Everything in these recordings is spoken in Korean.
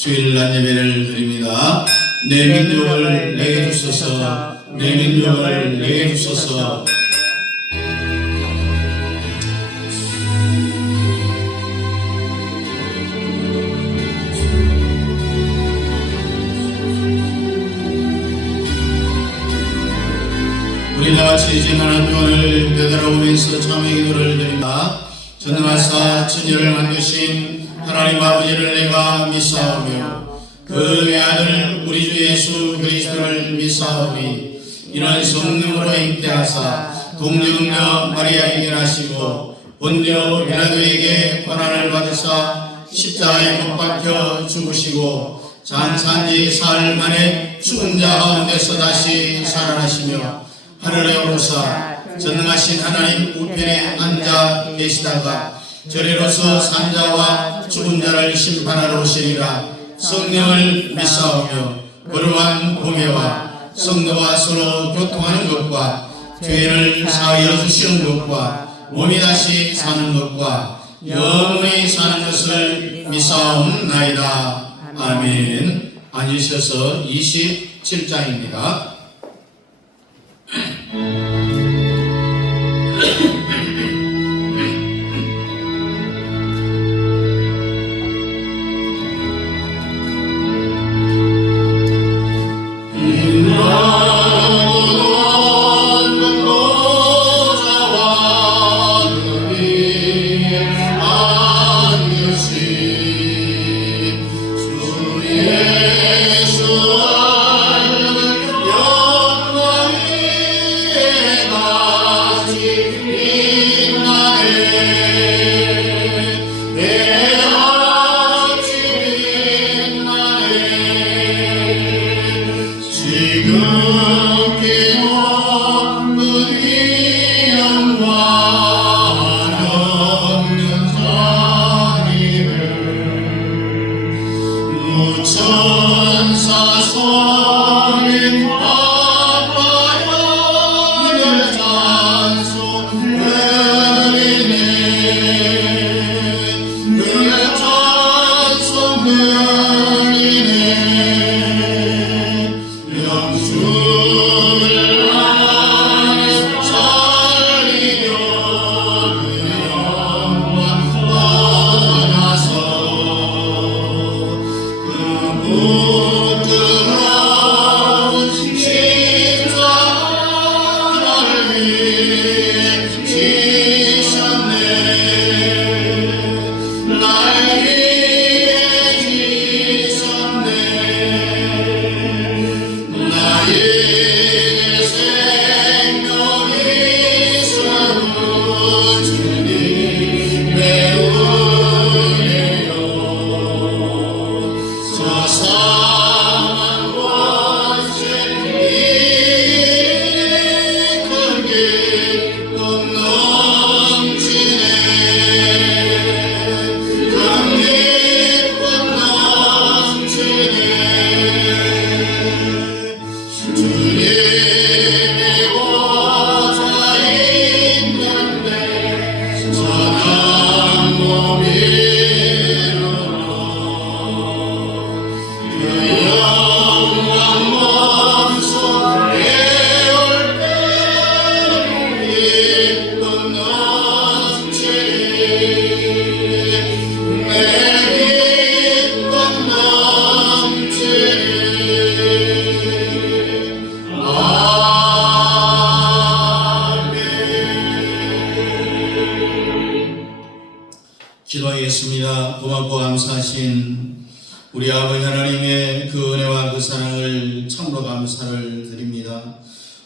주일날 예배를 드립니다. 내 민족을 내게 주소서, 내 민족을 내게 주소서. 우리가 지진 하나님 오늘 되돌아오면서 참회 기도를 드립니다. 전능하사 천지를 만드신 하나님 아버지를 내가 믿사오며 그 외아들 우리 주 예수 그리스도를 믿사오니 이는 성령으로 잉태하사 동정녀 마리아에게 나시고 본디오 빌라도에게 고난을 받으사 십자가에 못 박혀 죽으시고 장산지 사흘 만에 죽은 자 가운데서 다시 살아나시며 하늘에 오르사 전능하신 하나님 우편에 앉아 계시다가 저리로서 산자와 죽은 자를 심판하러 오시리라. 성령을 믿사오며 거룩한 공예와 성도와 서로 교통하는 것과 죄를 사하여 주시는 것과 몸이 다시 사는 것과 영원히 사는 것을 믿사옵나이다. 아멘. 앉으셔서 27장입니다. 기도하겠습니다. 고맙고 감사하신 우리 아버지 하나님의 그 은혜와 그 사랑을 참으로 감사를 드립니다.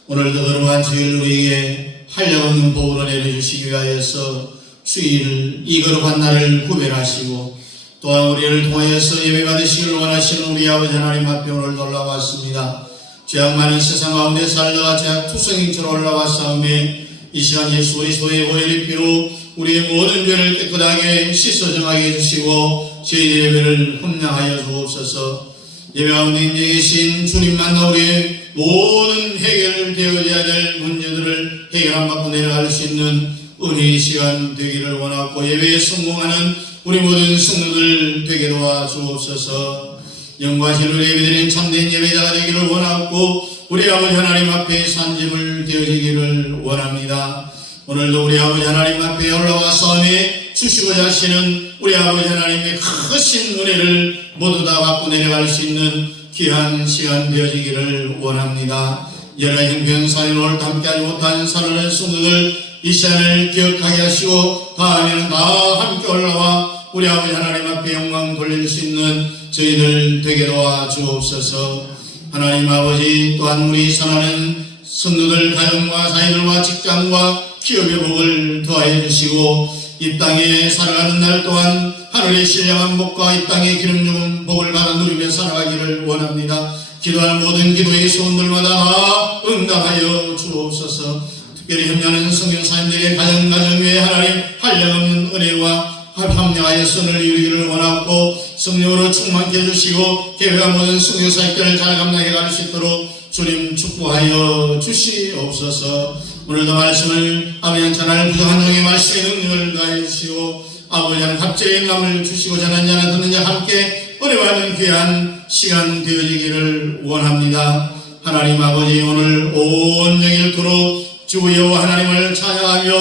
오늘도 거룩한 주일 우리에게 한량없는 복으로 내려주시기 위하여서 주일 이 거룩한 날을 구별하시고 또한 우리를 통하여서 예배받으시기를 원하시는 우리 아버지 하나님 앞에 오늘 올라왔습니다. 죄악 많은 세상 가운데 살다가 죄악 투성인처럼 올라왔사오매 이 시간 예수 그리스도의 보혈의 피로 우리의 모든 죄를 깨끗하게 씻어 정하게 해주시고 저희의 예배를 혼량하여 주옵소서. 예배 가운데 계신 주님 만나 우리의 모든 해결되어야 될 문제들을 해결한 받고 내려갈 수 있는 은혜의 시간 되기를 원하고 예배에 성공하는 우리 모든 성도들 되게 도와주옵소서. 영광하신 우리 예배드린 참된 예배자가 되기를 원하고 우리 아버지 하나님 앞에 산짐을 되어지기를 원합니다. 오늘도 우리 아버지 하나님 앞에 올라와 싸움에 주시고자 하시는 우리 아버지 하나님의 크신 은혜를 모두 다 받고 내려갈 수 있는 귀한 시간 되어지기를 원합니다. 여러 형편사인 오늘 함께하지 못한 사랑하는 성도들 이 시간을 기억하게 하시고 다음에는 다 함께 올라와 우리 아버지 하나님 앞에 영광 돌릴 수 있는 저희들 되게 도와 주옵소서. 하나님 아버지 또한 우리 사랑하는 성도들 가정과 사이들과 직장과 기업의 복을 더하여 주시고 이 땅에 살아가는 날 동안 하늘의 신령한 복과 이 땅의 기름 주은 복을 받아 누리며 살아가기를 원합니다. 기도하는 모든 기도의 소원들마다 다 응답하여 주옵소서. 특별히 협력하는 성경사님들의 가정 위에 하나님 한량없는 은혜와 합력하여 선을 이루기를 원하고 성령으로 충만케 해주시고 계획한 모든 성교사역들을 잘 감당해 갈 수 있도록 주님 축복하여 주시옵소서. 오늘도 말씀을 아버지 전할 부족한 종의 말씀의 능력을 다해 주시고 아버지 하나님 갑자기 남을 주시고자 하는 자나 듣는 자 함께 은혜받는 귀한 시간 되어지기를 원합니다. 하나님 아버지 오늘 온 영일토록 주 여호와 하나님을 찬양하며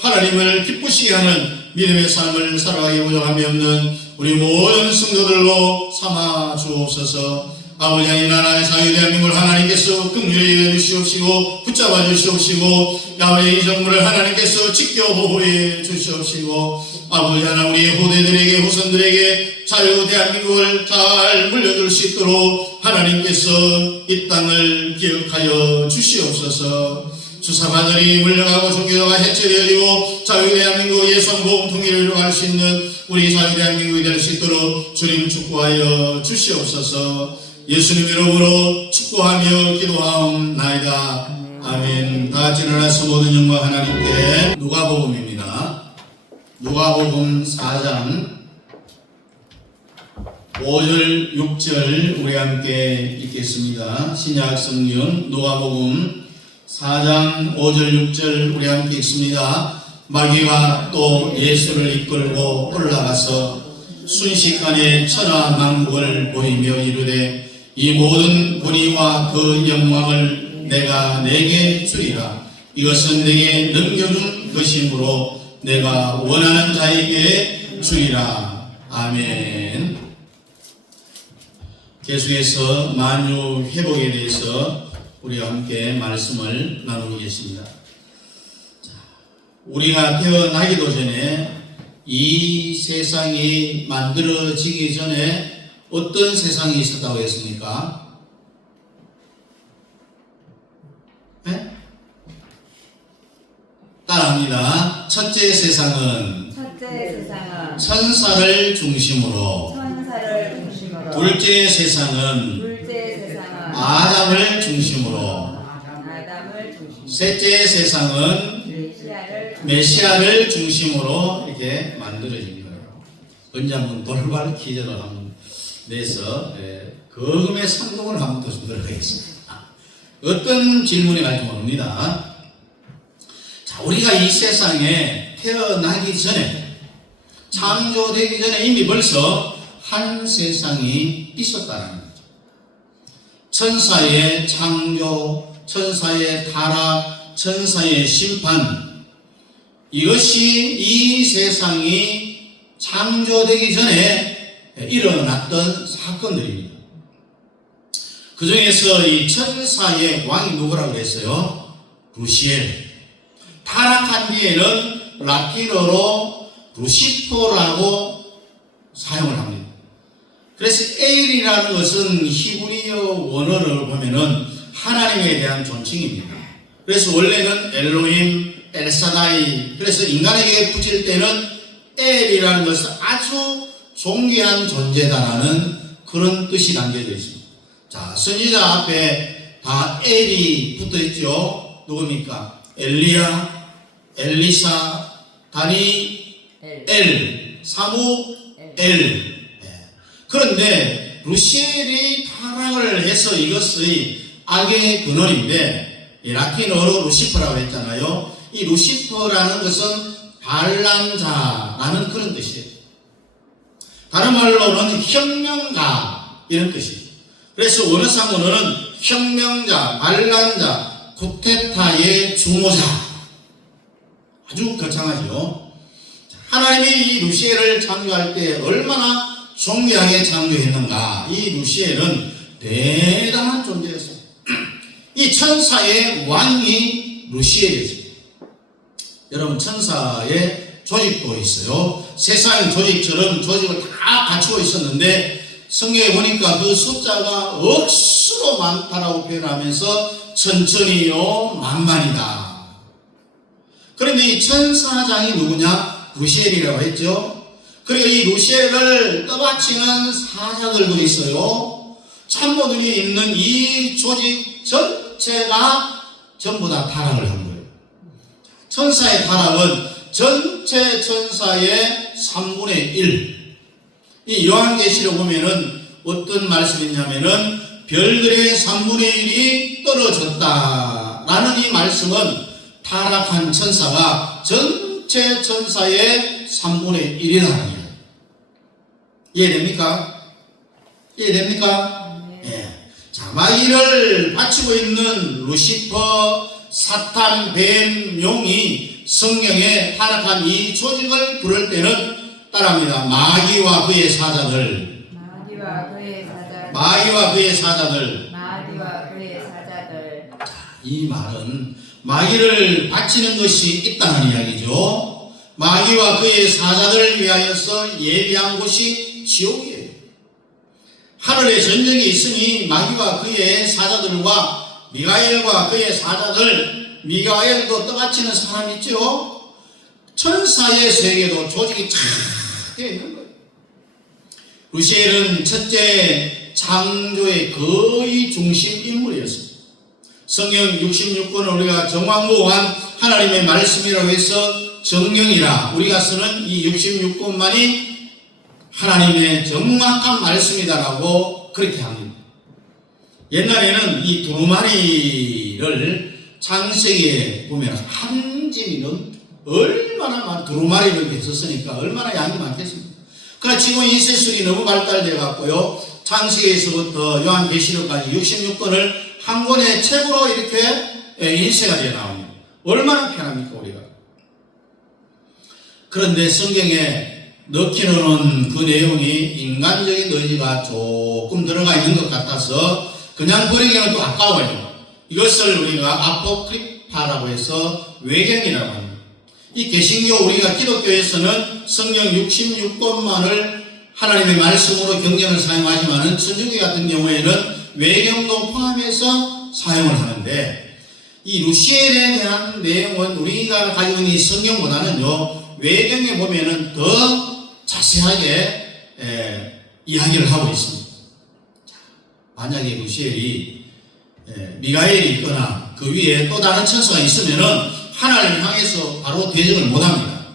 하나님을 기쁘시게 하는 믿음의 삶을 살아가기 부족함이 없는 우리 모든 성도들로 삼아 주옵소서. 아버지 하나님 나라의 자유 대한민국을 하나님께서 긍휼히 여주시옵시고 붙잡아 주시옵시고 아버지 이 정부를 하나님께서 지켜 보호해 주시옵시고 아버지 하나님 우리 후대들에게 후손들에게 자유 대한민국을 잘 물려줄 수 있도록 하나님께서 이 땅을 기억하여 주시옵소서. 수사관들이 물려가고 종교가 해체되어지고 자유대한민국의 성공 통일을 이루어갈 수 있는 우리 자유대한민국이 될 수 있도록 주님 축복하여 주시옵소서. 예수님 이름으로 축복하며 기도하옵나이다. 아멘. 다 같이 일어나서 모든 영광 하나님께. 누가복음입니다. 누가복음 4장 5절 6절 우리 함께 읽겠습니다. 신약 성경 누가복음 4장 5절 6절 우리 함께 읽습니다. 마귀가 또 예수를 이끌고 올라가서 순식간에 천하만국을 보이며 이르되 이 모든 권위와 그 영광을 내가 내게 주리라. 이것은 내게 넘겨준 것이므로 내가 원하는 자에게 주리라. 아멘. 계속해서 만유 회복에 대해서 우리와 함께 말씀을 나누겠습니다. 우리가 태어나기도 전에 이 세상이 만들어지기 전에 어떤 세상이 있었다고 했습니까? 네? 따라합니다. 첫째 세상은 천사를 중심으로, 둘째 세상은 아담을 중심으로, 셋째 세상은 메시아를 중심으로 이렇게 만들어진 거예요. 언제 한번 돌발 퀴즈를 한번 내서 거금의 상동을 한번 더 주도록 하겠습니다. 어떤 질문이 갈지 모릅니다. 자, 우리가 이 세상에 태어나기 전에, 창조되기 전에 이미 벌써 한 세상이 있었다는 거죠. 천사의 창조, 천사의 타락, 천사의 심판, 이것이 이 세상이 창조되기 전에 일어났던 사건들입니다. 그 중에서 이 천사의 왕이 누구라고 했어요? 루시엘. 타락한 뒤에는 라틴어로 루시퍼라고 사용을 합니다. 그래서 엘이라는 것은 히브리어 원어를 보면은 하나님에 대한 존칭입니다. 그래서 원래는 엘로힘, 엘사다이, 그래서 인간에게 붙일 때는 엘이라는 것은 아주 존귀한 존재다라는 그런 뜻이 담겨져 있습니다. 자, 선지자 앞에 다 엘이 붙어 있죠. 누굽니까? 엘리야, 엘리사, 다니엘, 사무엘. 그런데 루시엘이 타락을 해서 이것의 악의 근원인데, 라틴어로 루시퍼라고 했잖아요. 이 루시퍼라는 것은 반란자라는 그런 뜻이에요. 다른 말로는 혁명가라는 이런 뜻이죠. 그래서 원어상 언어는 혁명자, 반란자, 쿠데타의 주모자, 아주 거창하죠. 하나님이 이 루시엘을 창조할 때 얼마나 존귀하게 창조했는가. 이 루시엘은 대단한 존재였어요. 이 천사의 왕이 루시엘이죠. 여러분, 천사의 조직도 있어요. 세상 조직처럼 조직을 다 갖추고 있었는데 성경에 보니까 그 숫자가 억수로 많다라고 표현하면서 천천히요 만만이다. 그런데 이 천사장이 누구냐? 루시엘이라고 했죠. 그리고 이 루시엘을 떠받치는 사자들도 있어요. 참모들이 있는 이 조직 전체가 전부 다 타락을 한 거예요. 천사의 타락은 전체 천사의 3분의 1. 이 요한계시록 보면은 어떤 말씀이 있냐면은 별들의 3분의 1이 떨어졌다라는 이 말씀은 타락한 천사가 전체 천사의 3분의 1이라는 거예요. 이해됩니까? 이해됩니까? 예. 자, 마귀를 바치고 있는 루시퍼, 사탄, 뱀, 용이 성경에 타락한 이 조직을 부를 때는 따라합니다. 마귀와 그의 사자들. 마귀와 그의 사자들. 마귀와 그의 사자들. 마귀와 그의 사자들. 이 말은 마귀를 바치는 것이 있다는 이야기죠. 마귀와 그의 사자들을 위하여서 예비한 곳이 지옥이에요. 하늘에 전쟁이 있으니 마귀와 그의 사자들과 미가엘과 그의 사자들, 미가엘도 떠받치는 사람 있죠. 천사의 세계도 조직이 쫙 되어 있는 거예요. 루시엘은 첫째 창조의 거의 중심 인물이었습니다. 성경 66권을 우리가 정황무한 하나님의 말씀이라고 해서 정령이라 우리가 쓰는 이 66권만이 하나님의 정확한 말씀이다라고 그렇게 합니다. 옛날에는 이 두루마리를 창세기에 보면 한 지미는 얼마나 많은 두루마리를 했었으니까 얼마나 양이 많겠습니까? 그러나 지금 인쇄술이 너무 발달되어 갖고요. 창세기에서부터 요한계시록까지 66권을 한 권의 책으로 이렇게 인쇄가 되어 나옵니다. 얼마나 편합니까, 우리가? 그런데 성경에 넣기는 그 내용이 인간적인 의지가 조금 들어가 있는 것 같아서 그냥 버리기는 또 아까워요. 이것을 우리가 아포크리파라고 해서 외경이라고 합니다. 이 개신교 우리가 기독교에서는 성경 66권만을 하나님의 말씀으로 경전을 사용하지만은 천주교 같은 경우에는 외경도 포함해서 사용을 하는데 이 루시엘에 대한 내용은 우리가 가지고 있는 이 성경보다는요 외경에 보면은 더 자세하게 이야기를 하고 있습니다. 만약에 루시엘이 미가엘이 있거나 그 위에 또 다른 천사가 있으면은 하나님을 향해서 바로 대적을 못합니다.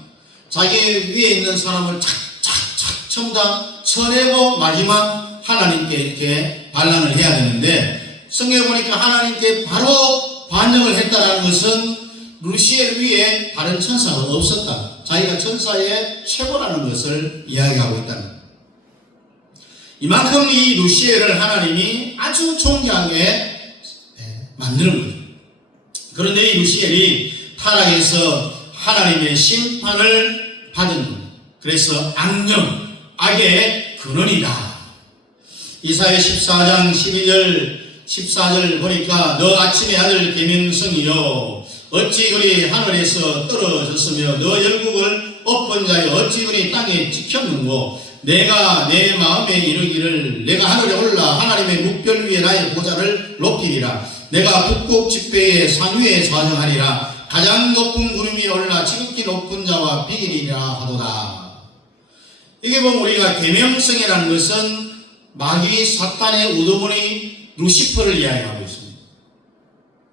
자기 위에 있는 사람을 착착착 전부 다 쳐내고 마지막 하나님께 이렇게 반란을 해야 되는데 성경에 보니까 하나님께 바로 반역을 했다는 것은 루시엘 위에 다른 천사가 없었다. 자기가 천사의 최고라는 것을 이야기하고 있다는 겁니다. 이만큼 이 루시엘을 하나님이 아주 존귀하게 만드는 거죠. 그런데 이 루시엘이 타락해서 하나님의 심판을 받은 것. 그래서 악령, 악의 근원이다. 이사야 14장 14절 보니까 너 아침의 아들 계명성이여 어찌 그리 하늘에서 떨어졌으며 너 열국을 엎은 자여 어찌 그리 땅에 찍혔는고 내가 내 마음에 이르기를 내가 하늘에 올라 하나님의 묵별 위에 나의 보좌를 높이리라 내가 북극 지폐의 산 위에 좌정하리라 가장 높은 구름 위에 올라 지극히 높은 자와 비기리라 하도다. 이게 보면 우리가 계명성이라는 것은 마귀 사탄의 우두머니 루시퍼를 이야기하고 있습니다.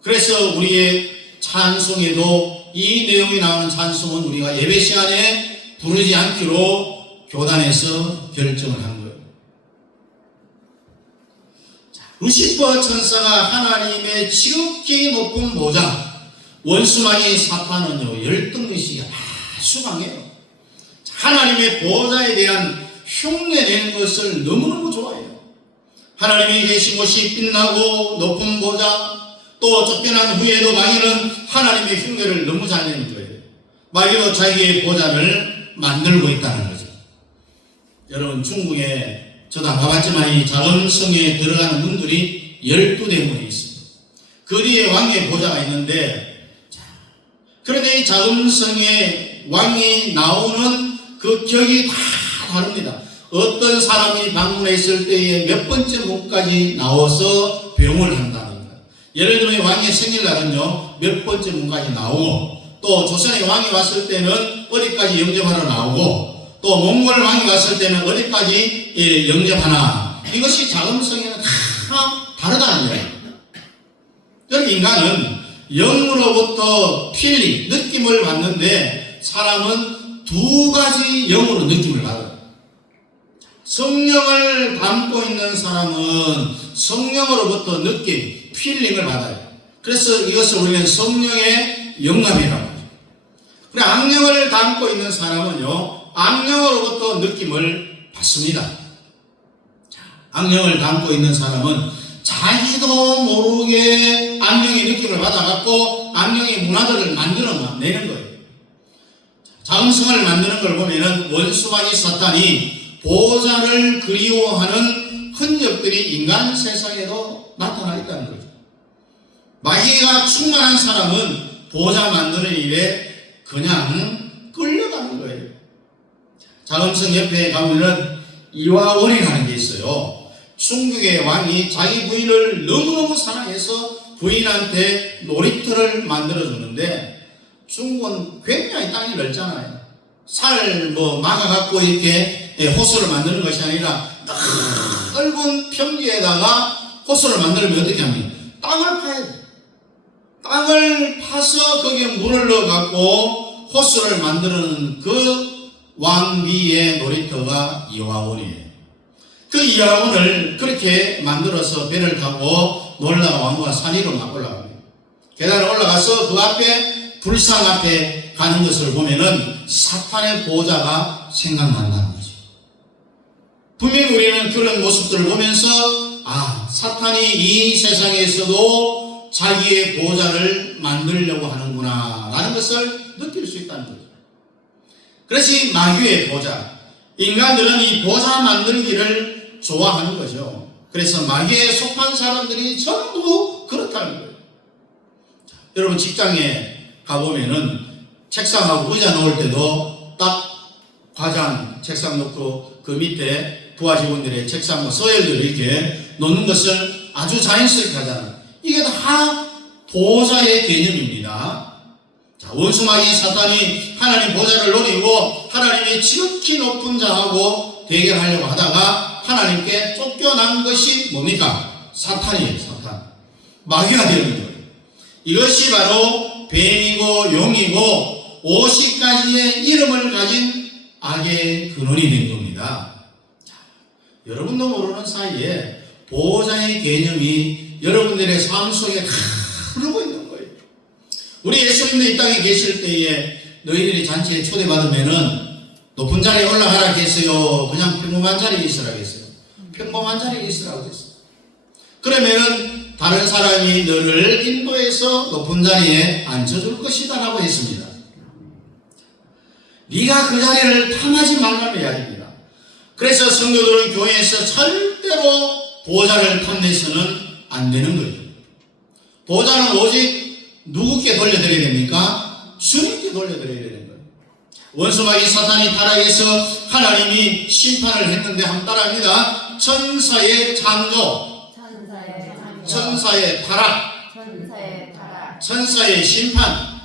그래서 우리의 찬송에도 이 내용이 나오는 찬송은 우리가 예배 시간에 부르지 않기로 교단에서 결정을 한 거예요. 루시퍼 천사가 하나님의 지극히 높은 보좌, 원수마귀 사탄은요 열등의식이 아주 강해요. 하나님의 보좌에 대한 흉내내는 것을 너무너무 좋아해요. 하나님이 계신 곳이 빛나고 높은 보좌, 또 쫓겨난 후에도 마귀는 하나님의 흉내를 너무 잘 내는 거예요. 마귀도 자기의 보좌를 만들고 있다는 거죠. 여러분, 중국에 저도 안 가봤지만 이 작은 성에 들어가는 문들이 12대문이 있습니다. 그 뒤에 왕의 보좌가 있는데, 그런데 이 작은 성에 왕이 나오는 그 격이 다 다릅니다. 어떤 사람이 방문했을 때에 몇 번째 문까지 나와서 병을 한다는 거예요. 예를 들면 왕의 생일날은요, 몇 번째 문까지 나오고, 또 조선의 왕이 왔을 때는 어디까지 영접하러 나오고, 또 몽골 왕이 왔을 때는 어디까지 영접하나. 이것이 작은 성에는 다 다르다는 거예요. 그러니까 인간은 영으로부터 필리, 느낌을 받는데 사람은 두 가지 영으로 느낌을 받아요. 성령을 담고 있는 사람은 성령으로부터 느낌, 필링을 받아요. 그래서 이것을 우리는 성령의 영감이라고 하죠. 그래, 악령을 담고 있는 사람은요, 악령으로부터 느낌을 받습니다. 악령을 담고 있는 사람은 자기도 모르게 악령의 느낌을 받아갖고 악령의 문화들을 만들어내는 거예요. 자음성을 만드는 걸 보면은 원수마귀 사탄이 보좌를 그리워하는 흔적들이 인간 세상에도 나타나 있다는 거죠. 마귀가 충만한 사람은 보좌 만드는 일에 그냥 끌려가는 거예요. 자음성 옆에 가면은 이화원이라는 게 있어요. 중국의 왕이 자기 부인을 너무너무 사랑해서 부인한테 놀이터를 만들어주는데, 중국은 굉장히 땅이 넓잖아요. 살 막아갖고 이렇게 호수를 만드는 것이 아니라 넓은 평지에다가 호수를 만들면 어떻게 합니까? 땅을 파야 돼요. 땅을 파서 거기에 물을 넣어갖고 호수를 만드는 그 왕비의 놀이터가 이화원이에요. 그 이화원을 그렇게 만들어서 배를 타고 놀다가 왕후가 산 위로 막 올라갑니다. 계단을 올라가서 그 앞에 불상 앞에 가는 것을 보면은 사탄의 보좌가 생각난다는 거죠. 분명히 우리는 그런 모습들을 보면서 사탄이 이 세상에서도 자기의 보좌를 만들려고 하는구나 라는 것을 느낄 수 있다는 거죠. 그래서 이 마귀의 보좌, 인간들은 이 보좌 만들기를 좋아하는 거죠. 그래서 마귀에 속한 사람들이 전부 그렇다는 거예요. 여러분, 직장에 가보면은 책상하고 의자 놓을 때도 딱 과장 책상 놓고 그 밑에 부하 직원들의 책상 서열들을 이렇게 놓는 것을 아주 자연스럽게 하잖아요. 이게 다 보좌의 개념입니다. 원수마귀 사탄이 하나님 보좌를 노리고 하나님의 지극히 높은 자하고 대결하려고 하다가 하나님께 쫓겨난 것이 뭡니까? 사탄이에요. 사탄. 마귀가 되는 거예요. 이것이 바로 뱀이고 용이고 50가지의 이름을 가진 악의 근원이 된 겁니다. 여러분도 모르는 사이에 보호자의 개념이 여러분들의 삶 속에 다 흐르고 있는 거예요. 우리 예수님도 이 땅에 계실 때에 너희들이 잔치에 초대받으면은 높은 자리에 올라가라 했어요? 그냥 평범한 자리에 있으라고 했어요? 평범한 자리에 있으라고 했어요. 그러면은 다른 사람이 너를 인도해서 높은 자리에 앉혀줄 것이다 라고 했습니다. 네가 그 자리를 탐하지 말라는 이야기입니다. 그래서 성도들은 교회에서 절대로 보좌를 탐내서는 안 되는 거예요. 보좌는 오직 누구께 돌려드려야 됩니까? 주님께 돌려드려야 되는 거예요. 원수마귀 사탄이 타락해서 하나님이 심판을 했는데 한번 따라합니다. 천사의 창조, 천사의 타락, 천사의 심판.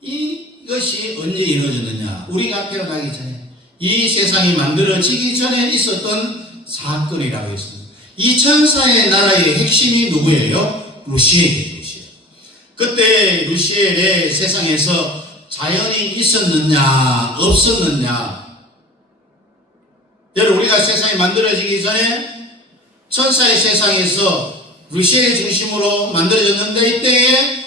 이것이 언제 이루어졌느냐? 우리가 태어나기 전에, 이 세상이 만들어지기 전에 있었던 사건이라고 했습니다. 이 천사의 나라의 핵심이 누구예요? 루시엘이에요. 루시엘. 그때 루시엘의 세상에서 자연이 있었느냐 없었느냐? 여러분, 우리가 세상이 만들어지기 전에 천사의 세상에서 루시엘 중심으로 만들어졌는데, 이때에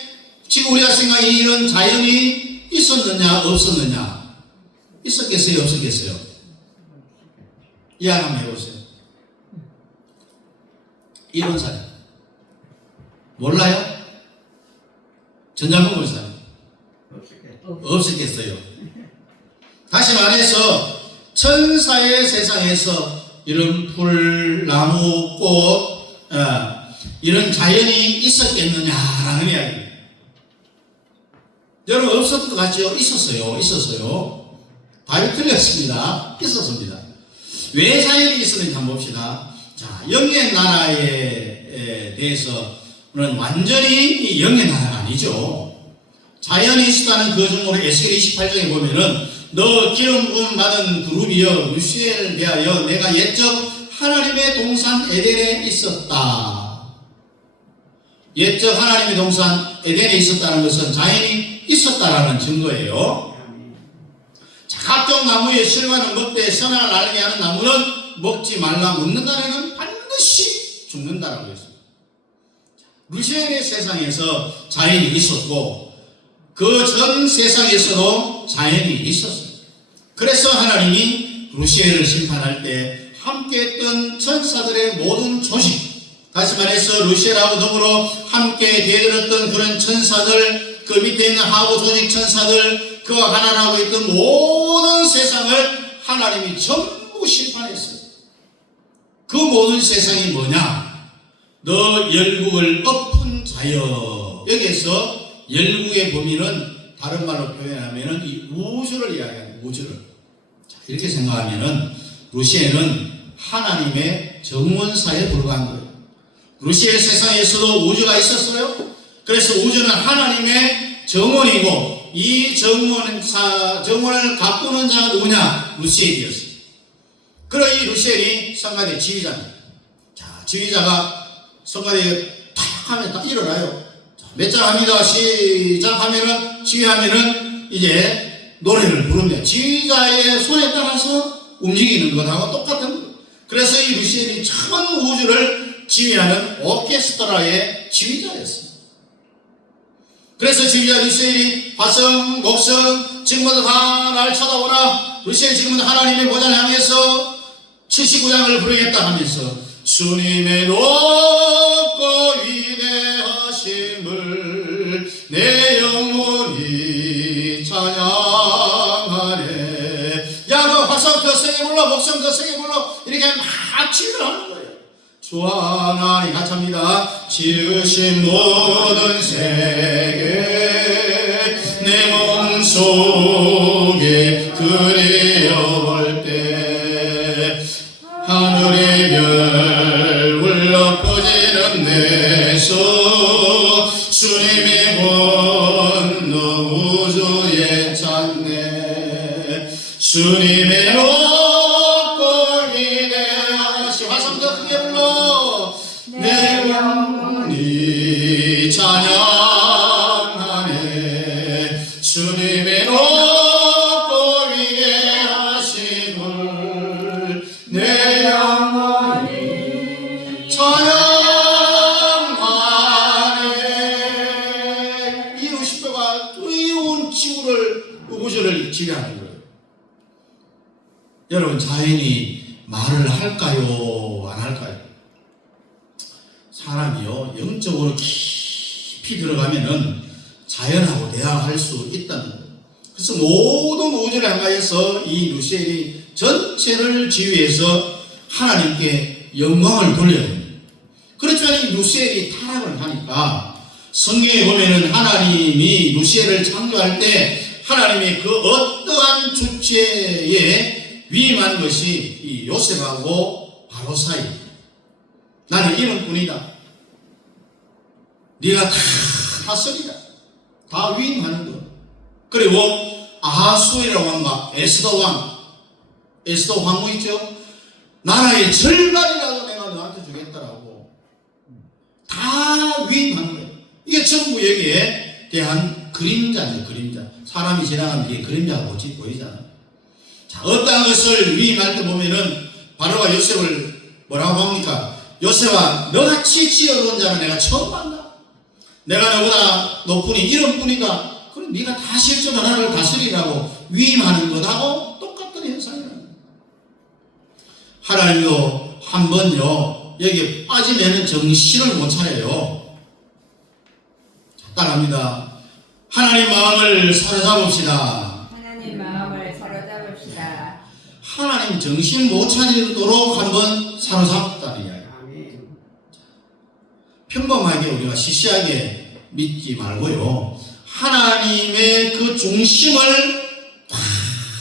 지금 우리가 생각하는 이런 자연이 있었느냐 없었느냐? 있었겠어요 없었겠어요? 이야기 한번 해보세요. 이론사님. 몰라요? 전자몽골 사님. 없었겠어요. 다시 말해서 천사의 세상에서 이런 풀, 나무, 꽃, 이런 자연이 있었겠느냐라는 이야기입니다. 여러분 없었던 것 같죠? 있었어요. 답이 틀렸습니다. 있었습니다. 왜 자연이 있었는지 한번 봅시다. 자, 영의 나라에 대해서는 완전히 영의 나라가 아니죠. 자연이 있었다는 그 정도로 에스겔 28장에 보면은 너 기름 부음 받은 두루비여 루시엘을 대하여 내가 옛적 하나님의 동산 에덴에 있었다. 옛적 하나님의 동산 에덴에 있었다는 것은 자연이 있었다라는 증거예요. 자, 각종 나무의 실과는 먹되 선악을 알게 하는 나무는 먹지 말라. 먹는다는 건 반드시 죽는다라고 했습니다. 루시엘의 세상에서 자연이 있었고 그 전 세상에서도 자연이 있었어요. 그래서 하나님이 루시엘을 심판할 때 함께했던 천사들의 모든 조직, 다시 말해서 루시엘하고 더불어 함께 대들었던 그런 천사들, 그 밑에 있는 하부 조직 천사들, 그와 하나라고 있던 모든 세상을 하나님이 전부 심판했어요. 그 모든 세상이 뭐냐? 너 열국을 엎은 자여. 여기에서 열국의 범위는 다른 말로 표현하면은 이 우주를 이야기하는 우주를. 자, 이렇게 생각하면은 루시엘은 하나님의 정원사에 불과한 거예요. 루시엘 세상에서도 우주가 있었어요. 그래서 우주는 하나님의 정원이고 이 정원을 가꾸는 자가 누구냐? 루시엘이었어요. 그러 이 루시엘이 성가대 지휘자입니다. 자, 지휘자가 성가대에 탁 하면 딱 일어나요. 몇 장 합니다. 시작하면은, 지휘하면은, 이제 노래를 부릅니다. 지휘자의 손에 따라서 움직이는 것하고 똑같은 거예요. 그래서 이 루시엘이 전 우주를 지휘하는 오케스트라의 지휘자였습니다. 그래서 지휘자 루시엘이 화성, 목성, 지금부터 다 날 쳐다보라. 루시엘 지금부터 하나님의 보좌를 향해서 79장을 부르겠다 하면서 주님의 높고 위대하심을 내 영혼이 찬양하네. 야, 너 화성 더 세게 불러, 목성 더 세게 불러. 이렇게 막 지휘를 하는 거예요. 주 하나님 같이 합니다. 지으신 모든 세계 내 몸속에 그리워볼 때 하늘의 별 울려 퍼지는 내서 주님이 건너 우주에 찾네. 주님의 높고 위대하신 화성 더 크게 불러. 내 영혼이 찬양하네. 주님의 높고 위대하심을 내 영혼이 찬양하네. 이 루시퍼가 이 온 우주를 지배하는 거예요. 여러분, 자연이 말을 할까요? 안 할까요? 사람이요, 영적으로 깊이 들어가면은 자연하고 대화할 수 있다는 거예요. 그래서 모든 우주를 향하여서 이 루시엘이 전체를 지휘해서 하나님께 영광을 돌려야 됩니다. 그렇지만 이 루시엘이 타락을 하니까 성경에 보면은 하나님이 루시엘을 창조할 때 하나님이 그 어떠한 주체에 위임한 것이 이 요셉하고 바로 사이. 나는 이런뿐이다. 네가 다 다스리라. 다 위임하는 것. 그리고 아하수이라고 하는 것, 에스더 왕, 에스더 황후 있죠? 나라의 절반이라도 내가 너한테 주겠다라고 다 위임하는 거예요. 이게 전부 여기에 대한 그림자죠, 그림자. 사람이 지나가면 이게 그림자가 보이잖아요. 자, 어떠한 것을 위임할 때 보면은 바로가 요셉을 뭐라고 합니까? 요셉아, 너같이 지혜로운 자는 내가 처음 봤다. 내가 너보다 높으니 이런 뿐이다. 그럼 네가 다 실존 하나를 다스리라고 위임하는 것하고 똑같은 현상이라는 거예요. 하나님도 한 번요 여기에 빠지면 정신을 못 차려요. 따라합니다. 하나님 마음을 사로잡읍시다. 하나님 마음을 사로잡읍시다. 하나님 정신 못 차리도록 한번 사로잡았다는 이야기. 평범하게 우리가 시시하게 믿지 말고요. 하나님의 그 중심을 다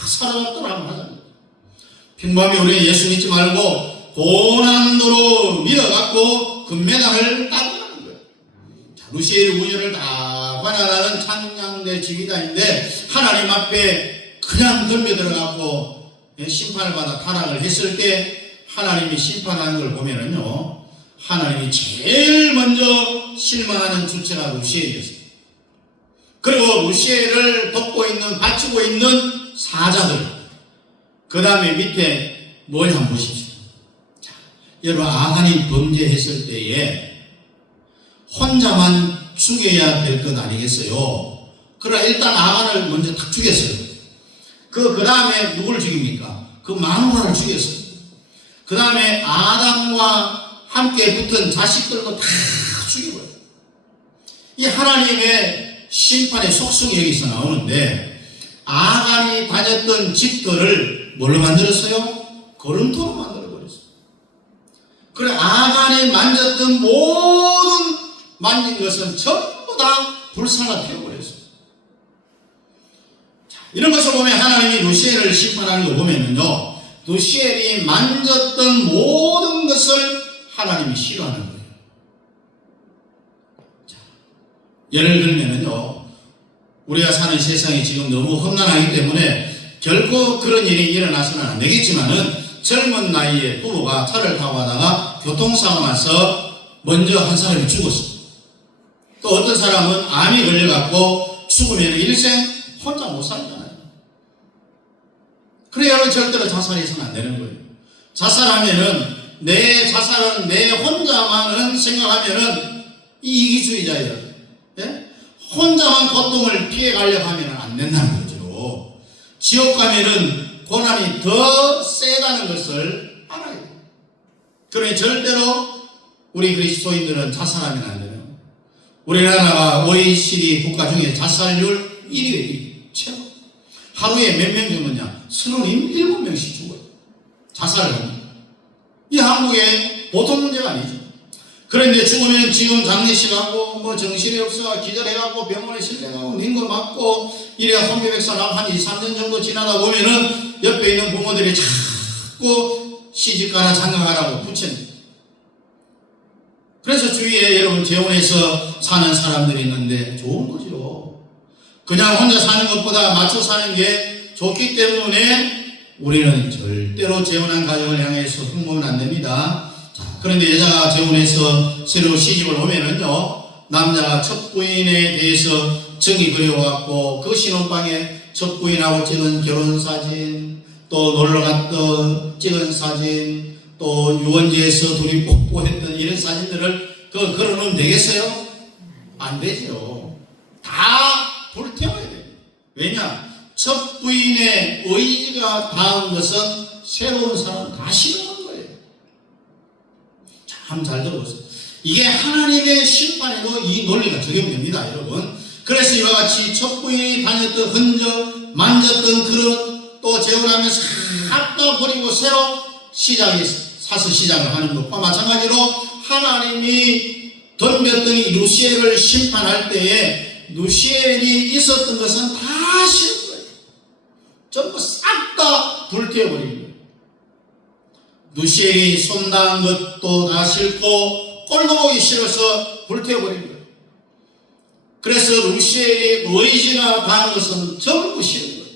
사로잡도록 한번 하자. 평범하게 우리가 예수 믿지 말고 고난도로 밀어갖고 금메달을 따고 가는 거예요. 루시엘 우주를 다 관할하는 창량대 지휘단인데 하나님 앞에 그냥 덤벼들어갖고 심판을 받아 타락을 했을 때 하나님이 심판하는 걸 보면은요, 하나님이 제일 먼저 실망하는 주체가 루시엘이었어요. 그리고 루시엘을 돕고 있는, 바치고 있는 사자들, 그 다음에 밑에 뭘 한번 보십시오. 자, 여러분, 아간이 범죄했을 때에 혼자만 죽여야 될 것 아니겠어요? 그러나 일단 아간을 먼저 탁 죽였어요. 그 다음에 누굴 죽입니까? 그 마누라를 죽였어요. 그 다음에 아담과 함께 붙은 자식들도 다 죽여버려요. 이 하나님의 심판의 속성이 여기서 나오는데, 아간이 다녔던 집들을 뭘로 만들었어요? 거름토로 만들어버렸어요. 그래, 아간이 만졌던 모든 만진 것은 전부 다 불살라 태워버렸어요. 자, 이런 것을 보면 하나님이 루시엘을 심판하는 거 보면은요, 루시엘이 만졌던 모든 것을 하나님이 싫어하는 거예요. 자, 예를 들면은요, 우리가 사는 세상이 지금 너무 험난하기 때문에 결코 그런 일이 일어나서는 안 되겠지만은, 젊은 나이에 부부가 차를 타고 가다가 교통사고 나서 먼저 한 사람이 죽었어요. 또 어떤 사람은 암이 걸려갖고 죽으면 일생 혼자 못 살잖아요. 그래야 절대로 자살해서는 안 되는 거예요. 자살하면은, 내 자살은 내 혼자만은 생각하면은 이기주의자예요. 예? 혼자만 고통을 피해가려고 하면 안 된다는 거죠. 지옥 가면은 고난이 더 세다는 것을 알아야 돼요. 그러니 절대로 우리 그리스도인들은 자살하면 안 돼요. 우리나라가 OECD 국가 중에 자살률 1위에 최고. 하루에 몇 명 죽느냐? 37명씩 죽어요. 자살을 합니다. 이 한국의 보통 문제가 아니죠. 그런데 죽으면 지금 장례식하고 뭐 정신이 없어 기절해가고 병원에 실려가고 닌거 맞고 이래 혼비백산 한 2, 3년 정도 지나다 보면은 옆에 있는 부모들이 자꾸 시집가라 장가가라고 붙입니다. 그래서 주위에 여러분 재혼해서 사는 사람들이 있는데 좋은 거죠. 그냥 혼자 사는 것보다 맞춰 사는 게 좋기 때문에 우리는 절대로 재혼한 가정을 향해서 흠모는 안 됩니다. 자, 그런데 여자가 재혼해서 새로 시집을 오면은요, 남자가 첫 부인에 대해서 정이 그려갖고 그 신혼방에 첫 부인하고 찍은 결혼사진, 또 놀러갔던 찍은 사진, 또 유원지에서 둘이 뽀뽀했던 이런 사진들을 걸어놓으면 되겠어요? 안 되죠. 다 불태워야 돼요. 왜냐? 첫 부인의 의지가 닿은 것은 새로운 사람 다 싫어하는 거예요. 참 잘 들어보세요. 이게 하나님의 심판에도 이 논리가 적용됩니다, 여러분. 그래서 이와 같이 첫 부인이 다녔던 흔적, 만졌던 그릇, 또 재혼하면서 싹 다 버리고 새로 사서 시작을 하는 것과 마찬가지로 하나님이 덤볐던 이 루시엘을 심판할 때에 루시엘이 있었던 것은 다 싫은 거예요. 전부 싹 다 불태워버린 거예요. 루시엘이 손닿은 것도 다 싫고 꼴도 보기 싫어서 불태워버린 거예요. 그래서 루시엘이 의지가 닿은 것은 전부 싫은 거예요.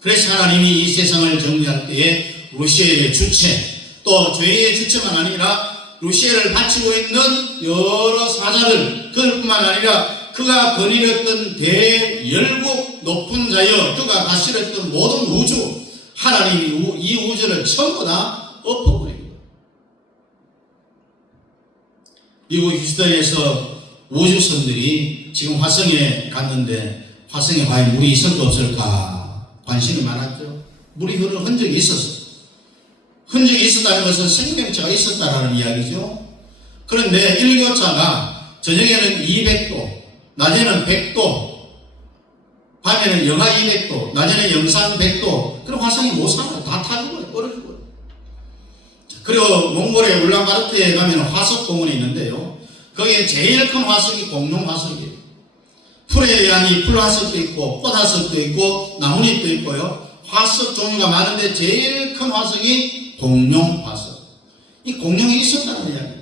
그래서 하나님이 이 세상을 정리할 때에 루시엘의 주체, 또 죄의 주체만 아니라 루시엘을 바치고 있는 여러 사자들, 그뿐만 아니라 그가 거느렸던 대열국 높은 자여, 그가 다스렸던 모든 우주, 하나님이 이 우주를 전부 다 엎어버린 거예요. 미국 휴스턴에서 우주선들이 지금 화성에 갔는데 화성에 과연 물이 있을까 없을까 관심이 많았죠. 물이 흐르는 흔적이 있었어요. 흔적이 있었다는 것은 생명체가 있었다는 이야기죠. 그런데 일교차가 저녁에는 200도, 낮에는 100도, 밤에는 영하 200도, 낮에는 영상 100도. 그럼 화성이 못 살아요. 다 타 죽어요. 얼어 죽어요. 그리고 몽골의 울란바토르에 가면 화석공원이 있는데요. 거기에 제일 큰 화석이 공룡 화석이에요. 풀에 의한 풀화석도 있고 꽃화석도 있고 나뭇잎도 있고요. 화석 종류가 많은데 제일 큰 화석이 공룡 화석. 이 공룡이 있었다는 이야기예요.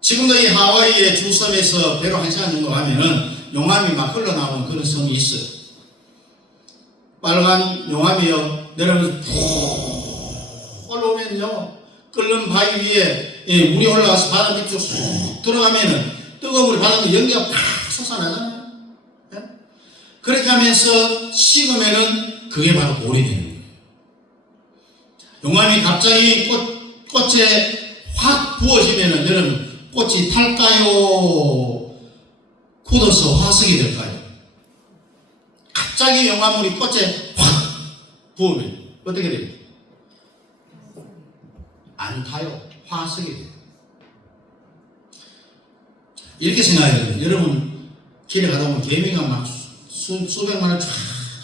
지금도 이 하와이의 주섬에서 배로 1시간 정도 가면은 용암이 막 흘러나오는 그런 섬이 있어요. 빨간 용암이요. 내려오면서 푹 올라오면요. 끓는 바위 위에 물이 올라가서 바다 밑으로 쑥 들어가면은 뜨거운 물이 바닥에 연기가 팍 솟아나잖아요. 네? 그렇게 하면서 식으면은 그게 바로 돌이 되는 거예요. 용암이 갑자기 꽃에 확 부어지면은 여러분 꽃이 탈까요? 굳어서 화석이 될까요? 갑자기 용암물이 꽃에 확 부으면 어떻게 돼요? 안 타요. 화석이 돼요. 이렇게 생각해야 돼요. 여러분 길에 가다 보면 개미가 막 수백만 원 쫙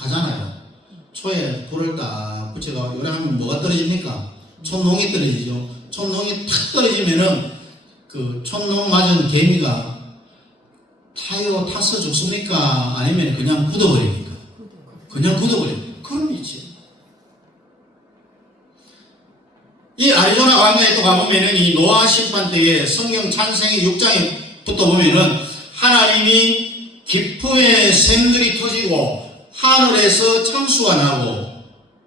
가잖아요. 초에 불을 딱 붙여가 요래 하면 뭐가 떨어집니까? 촛농이 떨어지죠. 촛농이 탁 떨어지면은 그 촛농 맞은 개미가 타서 죽습니까? 아니면 그냥 굳어버립니까? 그냥 굳어버립니다. 그런 위치. 이 아리조나 광야에 또 가보면은 이 노아 심판 때에 성경 창세기 6장에 붙어 보면은 하나님이 기쁨의 샘들이 터지고 하늘에서 창수가 나고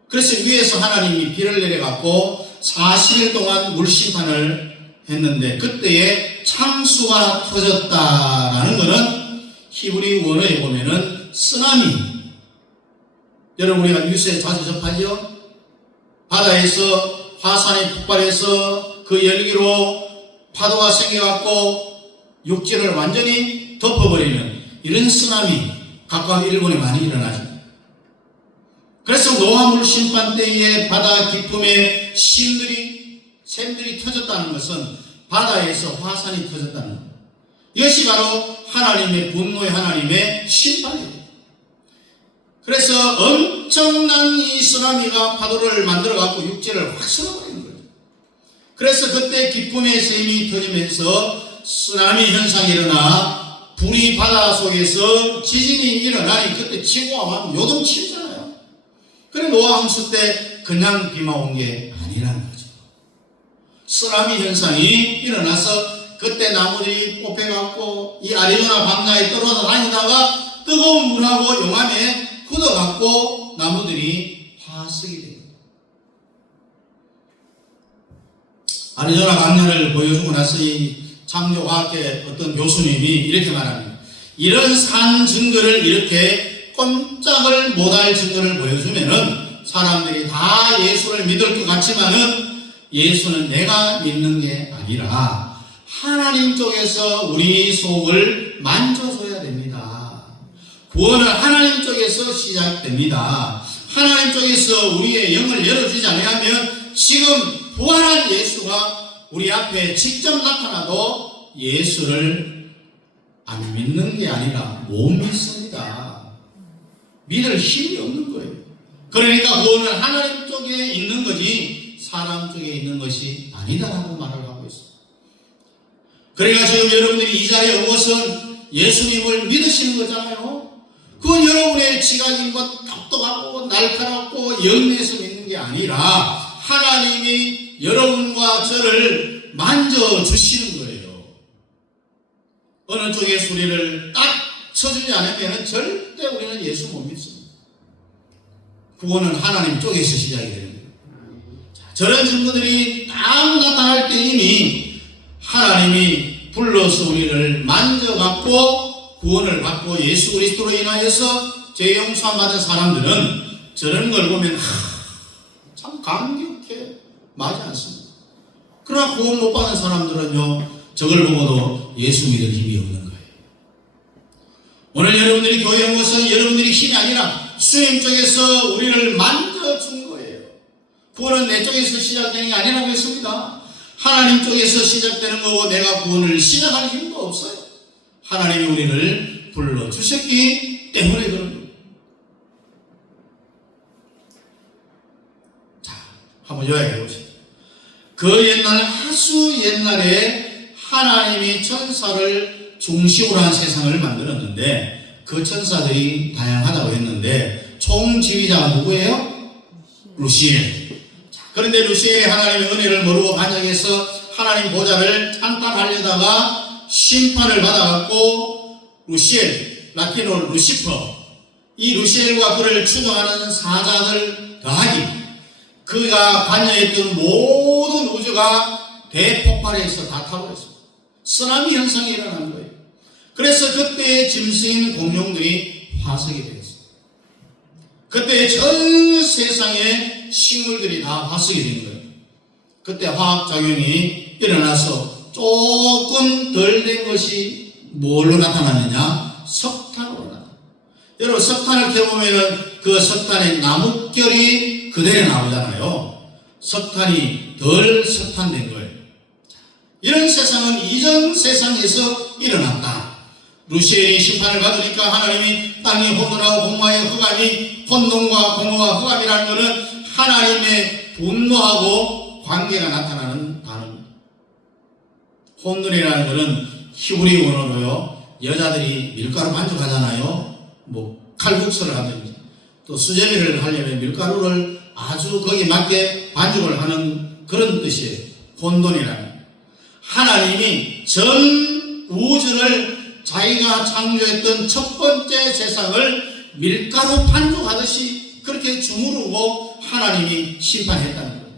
그래서 위에서 하나님이 비를 내려갖고 40일 동안 물심판을 했는데 그때에 창수가 터졌다라는 것은 히브리 원어에 보면은 쓰나미. 여러분 우리가 뉴스에 자주 접하죠? 바다에서 화산이 폭발해서 그 열기로 파도가 생겨갖고 육지를 완전히 덮어버리는 이런 쓰나미 각각 일본에 많이 일어나죠. 그래서 노아물 심판 때에 바다 깊음에 샘들이 터졌다는 것은 바다에서 화산이 터졌다는 것. 이것이 바로 하나님의 분노의 하나님의 심판이에요. 그래서 엄청난 이 쓰나미가 파도를 만들어갖고 육지를 확 쓸어버리는 거죠. 그래서 그때 기쁨의 샘이 터지면서 쓰나미 현상이 일어나 불이 바다 속에서 지진이 일어나니 그때 치고와 막 요동치잖아요. 그래 노아 홍수 때 그냥 비만 온 게 아니라는 거죠. 쓰나미 현상이 일어나서 그때 나무들이 뽑혀갖고 이 아리조나 광야에 떨어다니다가 뜨거운 물하고 용암에 굳어갖고 나무들이 화석이 됩니다. 아리조나 광야를 보여주고 나서 이 창조과학계 어떤 교수님이 이렇게 말합니다. 이런 산 증거를 이렇게 꼼짝을 못할 증거를 보여주면은 사람들이 다 예수를 믿을 것 같지만은 예수는 내가 믿는 게 아니라 하나님 쪽에서 우리 속을 만져줘야 됩니다. 구원은 하나님 쪽에서 시작됩니다. 하나님 쪽에서 우리의 영을 열어주지 않으면 지금 부활한 예수가 우리 앞에 직접 나타나도 예수를 안 믿는 게 아니라 못 믿습니다. 믿을 힘이 없는 거예요. 그러니까 구원은 하나님 쪽에 있는 거지 사람 쪽에 있는 것이 아니다라고 말을 하고 있습니다. 그러니까 지금 여러분들이 이 자리에 온 것은 예수님을 믿으시는 거잖아요. 그건 여러분의 지각인 것 똑똑하고 날카롭고 영내에서 믿는 게 아니라 하나님이 여러분과 저를 만져주시는 거예요. 어느 쪽의 소리를 딱 쳐주지 않으면 절대 우리는 예수 못 믿습니다. 구원은 하나님 쪽에서 시작이 되는 거예요. 저런 증거들이 딱 나타날 때 이미 하나님이 불러서 우리를 만져갖고 구원을 받고 예수 그리스도로 인하여서 죄 용서 받은 사람들은 저런 걸 보면 참 감격해 마지 않습니다. 그러나 구원 못 받은 사람들은요 저걸 보고도 예수 믿을 힘이 없는 거예요. 오늘 여러분들이 교회 온 것은 여러분들이 힘이 아니라 주님 쪽에서 우리를 만져준 거예요. 구원은 내 쪽에서 시작되는 게 아니라고 했습니다. 하나님 쪽에서 시작되는 거고 내가 구원을 시작할 힘도 없어요. 하나님이 우리를 불러주셨기 때문에 그런 거예요. 자, 한번 요약해 보시죠. 그 옛날, 아주 옛날에 하나님이 천사를 중심으로 한 세상을 만들었는데 그 천사들이 다양하다고 했는데 총지휘자가 누구예요? 루시엘. 그런데 루시엘이 하나님의 은혜를 모르고 반역해서 하나님 보좌를 찬탈하려다가 심판을 받아갖고 루시엘, 라틴어로 루시퍼, 이 루시엘과 그를 추종하는 사자들 더하기 그가 관여했던 모든 우주가 대폭발해서 다 타버렸습니다. 쓰나미 현상이 일어난 거예요. 그래서 그때의 짐승인 공룡들이 화석이 되었어요. 그때 전 세상의 식물들이 다 화석이 된 거예요. 그때 화학작용이 일어나서 조금 덜 된 것이 뭘로 나타났느냐? 석탄으로 나타났어요. 여러분, 석탄을 켜보면은 그 석탄의 나뭇결이 그대로 나오잖아요. 석탄이 덜 석탄된 거예요. 이런 세상은 이전 세상에서 일어났다. 루시엘이 심판을 받으니까 하나님이 땅이 혼돈하고 공허의 흑암이, 혼돈과 공허와 흑암이라는 것은 하나님의 분노하고 관계가 나타나는 단어입니다. 혼돈이라는 것은 히브리 원어로요, 여자들이 밀가루 반죽하잖아요. 뭐 칼국수를 하든지 또 수제비를 하려면 밀가루를 아주 거기에 맞게 반죽을 하는 그런 뜻이에요. 혼돈이라는. 하나님이 전 우주를 자기가 창조했던 첫 번째 세상을 밀가루 반죽하듯이 그렇게 주무르고 하나님이 심판했다는 거예요.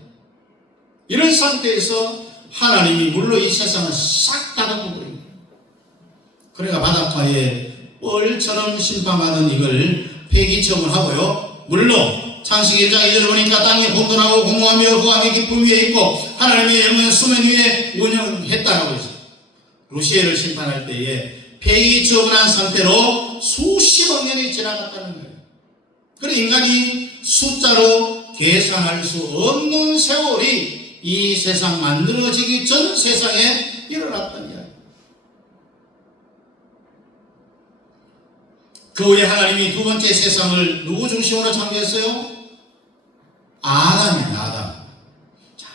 이런 상태에서 하나님이 물로 이 세상을 싹 다 덮어버립니다. 그러니까 바닷가에 뻘처럼 심판받은 이걸 폐기 처분하고요, 물로 창세기 1장 2절을 보니까 땅이 혼돈하고 공허하며 흑암의 깊음 위에 있고 하나님의 영은 수면 위에 운영했다라고 했어요. 루시엘을 심판할 때에 폐기 처분한 상태로 수십억 년이 지나갔다는 거예요. 그래서 인간이 숫자로 계산할 수 없는 세월이 이 세상 만들어지기 전 세상에 일어났던 이야기. 그 후에 하나님이 두 번째 세상을 누구 중심으로 창조했어요? 아담이에요, 아담. 자,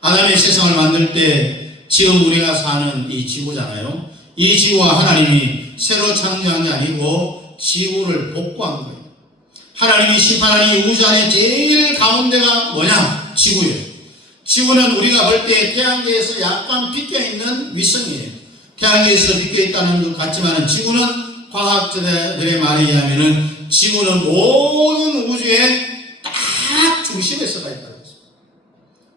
아담의 세상을 만들 때 지금 우리가 사는 이 지구잖아요. 이 지구와 하나님이 새로 창조한 게 아니고 지구를 복구한 거예요. 하나님이 심판한 이 우주 안에 제일 가운데가 뭐냐? 지구예요. 지구는 우리가 볼 때 태양계에서 약간 비껴있는 위성이에요. 태양계에서 비껴있다는 것 같지만 지구는 과학자들의 말에 의하면 지구는 모든 우주의 딱 중심에 서가 있다고 했습니다.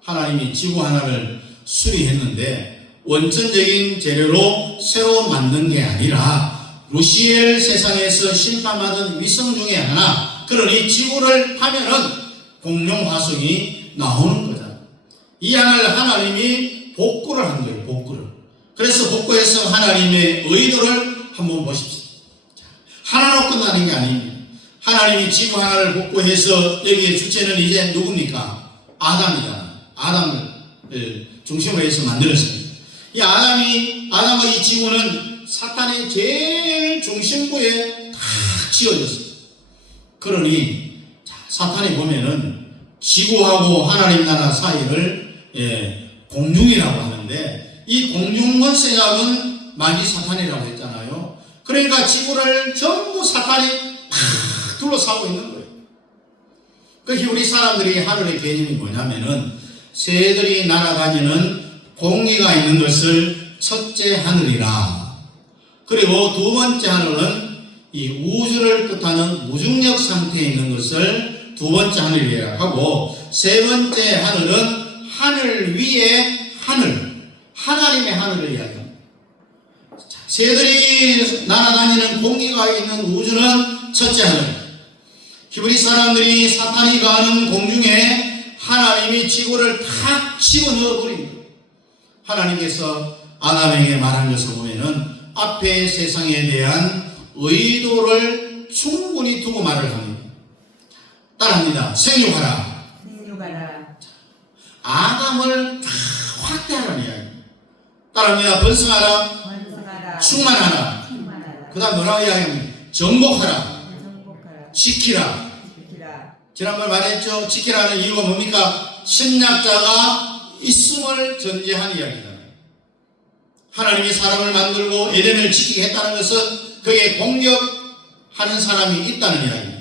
하나님이 지구 하나를 수리했는데 원천적인 재료로 새로 만든 게 아니라 루시엘 세상에서 심판받은 위성 중에 하나, 그러니 지구를 파면은 공룡 화석이 나오는 거잖아요. 이 하나를 하나님이 복구를 한 거예요, 복구를. 그래서 복구해서 하나님의 의도를 한번 보십시오. 하나로 끝나는 게 아닙니다. 하나님이 지구 하나를 복구해서 여기에 주체는 이제 누굽니까? 아담이잖아. 아담을 중심으로 해서 만들었습니다. 이 아담의 이 지구는 사탄의 제일 중심부에 다 지어졌어요. 그러니 사탄이 보면은 지구하고 하나님 나라 사이를 공중이라고 하는데 이 공중 권세자는 마귀 사탄이라고 했잖아요. 그러니까 지구를 전부 사탄이 팍 둘러싸고 있는 거예요. 그 우리 사람들이 하늘의 개념이 뭐냐면은 새들이 날아다니는 공기가 있는 것을 첫째 하늘이라, 그리고 두 번째 하늘은 이 우주를 뜻하는 무중력 상태에 있는 것을 두 번째 하늘이라 하고, 세 번째 하늘은 하늘 위에 하늘, 하나님의 하늘을 이야기합니다. 새들이 날아다니는 공기가 있는 우주는 첫째 하늘. 히브리 사람들이 사탄이 가는 공중에 하나님이 지구를 탁 집어넣어 버립니다. 하나님께서 아담에게 말한 것을 보면은 앞에 세상에 대한 의도를 충분히 두고 말을 합니다. 따라합니다. 생육하라. 생육하라. 아담을 다 확대하라는 이야기. 따라합니다. 번성하라, 번성하라. 충만하라. 충만하라. 그 다음 뭐라고 이야기합니까? 정복하라, 정복하라. 지키라. 지키라. 지난번 말했죠. 지키라는 이유가 뭡니까? 침략자가 있음을 전제한 이야기잖아요. 하나님이 사람을 만들고 에덴을 지키게 했다는 것은 그에게 공격하는 사람이 있다는 이야기입니다.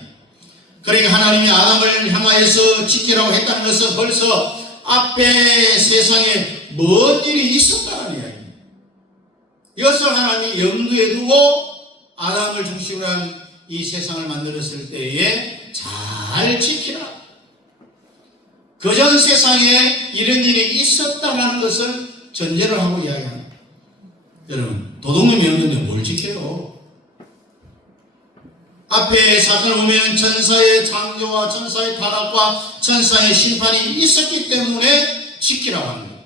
그러니까 하나님이 아담을 향하여서 지키라고 했다는 것은 벌써 앞에 세상에 뭔 일이 있었다는 이야기입니다. 이것을 하나님이 염두에 두고 아담을 중심으로 한 이 세상을 만들었을 때에 잘 지키라. 그전 세상에 이런 일이 있었다는 것을 전제를 하고 이야기합니다. 여러분, 도둑놈이 없는데 뭘 지켜요? 앞에 사건을 보면 천사의 창조와 천사의 타락과 천사의 심판이 있었기 때문에 지키라고 합니다.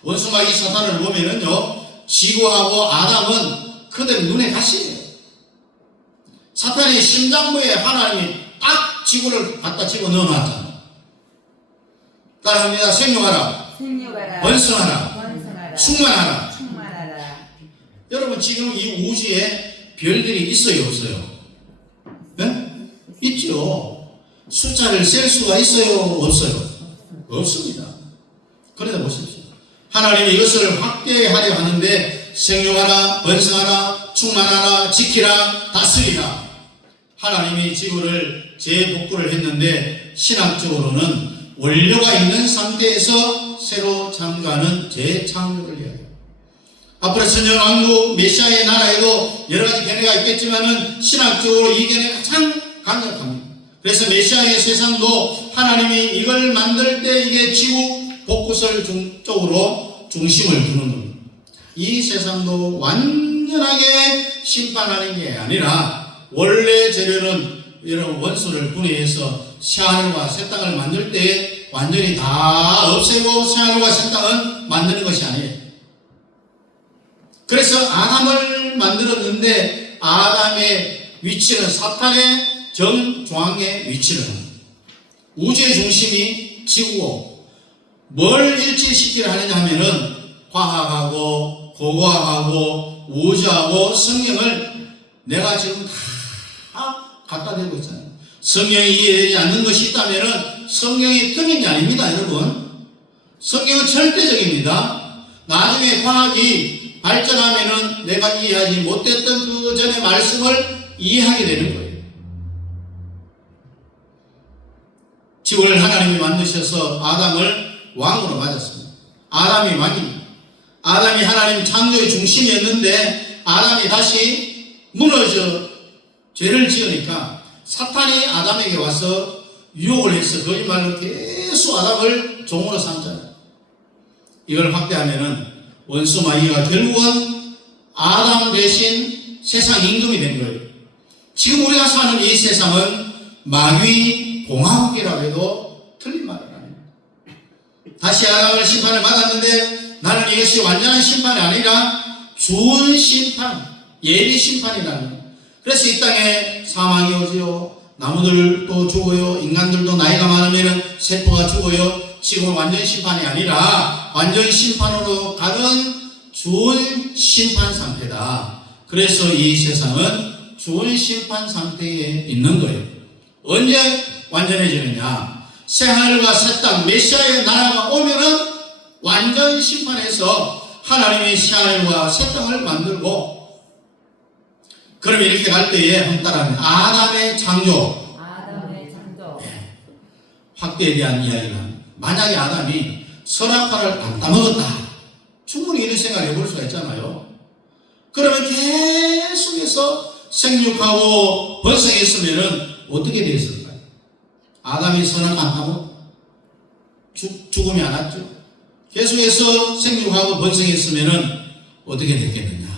원수마귀 사탄을 보면은요, 지구하고 아담은 그들 눈에 가시네요. 사탄의 심장부에 하나님이 딱 지구를 갖다 집어넣어놨잖아요. 따라합니다. 생육하라, 생육하라. 번성하라, 번성하라. 충만하라. 충만하라. 여러분, 지금 이 우주에 별들이 있어요, 없어요? 네? 있죠. 숫자를 셀 수가 있어요, 없어요? 없습니다. 그러다 보십시오. 하나님이 이것을 확대하려 하는데 생육하라, 번성하라, 충만하라, 지키라, 다스리라. 하나님이 지구를 재복구를 했는데 신학적으로는 원료가 있는 상태에서 새로 창조하는 재창조를 이야기합니다. 앞으로 천년왕국 메시아의 나라에도 여러 가지 견해가 있겠지만은 신학적으로 이 견해가 가장 강력합니다. 그래서 메시아의 세상도 하나님이 이걸 만들 때 이게 지구 복구설 쪽으로 중심을 두는 겁니다. 이 세상도 완전하게 심판하는 게 아니라 원래 재료는 여러분 원수를 분해해서 새하늘과 새 땅을 만들 때 완전히 다 없애고 새하늘과 새 땅은 만드는 것이 아니에요. 그래서 아담을 만들었는데 아담의 위치는 사탄의 정중앙에 위치를 합니다. 우주의 중심이 지구고 뭘 일치시키려 하느냐 하면은 과학하고 고고학하고 우주하고 성경을 내가 지금 다 갖다 대고 있잖아요. 성경이 이해되지 않는 것이 있다면은 성경이 틀린 게 아닙니다, 여러분. 성경은 절대적입니다. 나중에 과학이 발전하면은 내가 이해하지 못했던 그 전의 말씀을 이해하게 되는 거예요. 지구를 하나님이 만드셔서 아담을 왕으로 맞았습니다. 아담이 왕입니다. 아담이 하나님 창조의 중심이었는데 아담이 다시 무너져 죄를 지으니까 사탄이 아담에게 와서 유혹을 해서 거짓말로 계속 아담을 종으로 삼잖아요. 이걸 확대하면은 원수 마귀가 결국은 아담 대신 세상 임금이 된 거예요. 지금 우리가 사는 이 세상은 마귀 공화국이라고 해도 틀린 말은 아닙니다. 다시 아담을 심판을 받았는데 나는 이것이 완전한 심판이 아니라 준 심판, 예비 심판이라는 거예요. 그래서 이 땅에 사망이 오지요. 나무들도 죽어요. 인간들도 나이가 많으면 세포가 죽어요. 지금 완전 심판이 아니라 완전 심판으로 가는 준 심판 상태다. 그래서 이 세상은 준 심판 상태에 있는 거예요. 언제 완전해지느냐? 새하늘과 새 땅, 메시아의 나라가 오면은 완전 심판해서 하나님의 새하늘과 새 땅을 만들고, 그럼 이렇게 갈 때에 한번 따라하면 아담의 창조, 아담의 창조. 네. 확대에 대한 이야기를 합니다. 만약에 아담이 선악과를 안 따먹었다, 충분히 이런 생각을 해볼 수가 있잖아요. 그러면 계속해서 생육하고 번성했으면은 어떻게 되었을까요? 아담이 선악과 안 따먹었다, 죽음이 안 왔죠. 계속해서 생육하고 번성했으면은 어떻게 됐겠느냐?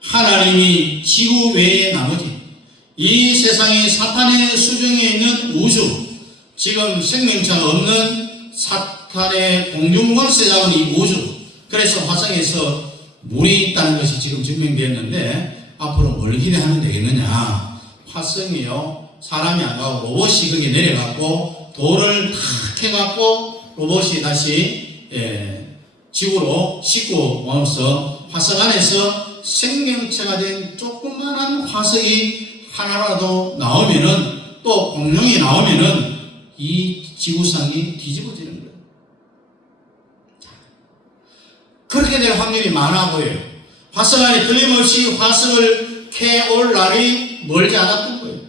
하나님이 지구 외에 나머지 이 세상이 사탄의 수중에 있는 우주, 지금 생명체가 없는 사탄의 공중권세 잡은 이 우주, 그래서 화성에서 물이 있다는 것이 지금 증명되었는데 앞으로 뭘 기대하면 되겠느냐? 화성이요, 사람이 안 가고 로봇이 거기에 내려가고 돌을 탁 해갖고 로봇이 다시 지구로 싣고 와서 화성 안에서 생명체가 된 조그만한 화석이 하나라도 나오면은, 또 공룡이 나오면은 이 지구상이 뒤집어지는 거예요. 그렇게 될 확률이 많아 보여요. 화성 안에 틀림없이 화석을 캐올 날이 멀지 않았던 거예요.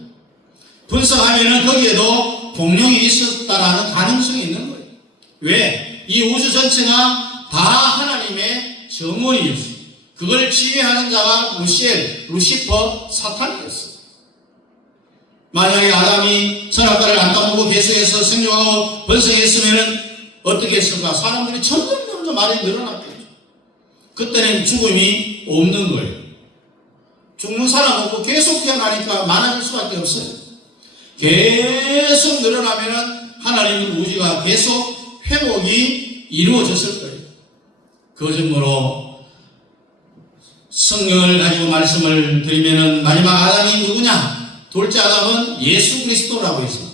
분석하면은 거기에도 공룡이 있었다라는 가능성이 있는 거예요. 왜? 이 우주 전체가 다 하나님의 정원이었어요. 그걸 지휘하는 자가 루시퍼, 사탄이었어요. 만약에 아담이 선악과를 안 따먹고 계속해서 생존하고 번성했으면 어떻게 했을까? 사람들이 점점 많이 늘어났겠죠. 그때는 죽음이 없는 거예요. 죽는 사람 없고 계속 태어나니까 많아질 수밖에 없어요. 계속 늘어나면은 하나님은 우주가 계속 회복이 이루어졌을 거예요. 그 점으로 성경을 가지고 말씀을 드리면은 마지막 아담이 누구냐? 둘째 아담은 예수 그리스도라고 했습니다.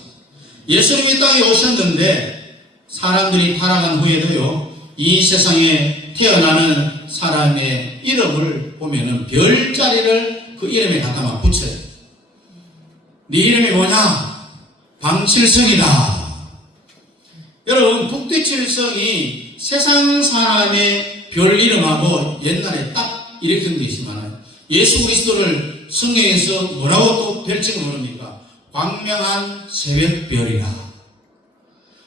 예수님이 땅에 오셨는데 사람들이 타락한 후에도요, 이 세상에 태어나는 사람의 이름을 보면은 별자리를 그 이름에 갖다 막 붙여요. 네 이름이 뭐냐? 방칠성이다. 여러분, 북두칠성이 세상 사람의 별 이름하고 옛날에 딱 이렇게 된 게 있지만 예수 그리스도를 성경에서 뭐라고 또 별칭을 모릅니까? 광명한 새벽별이라.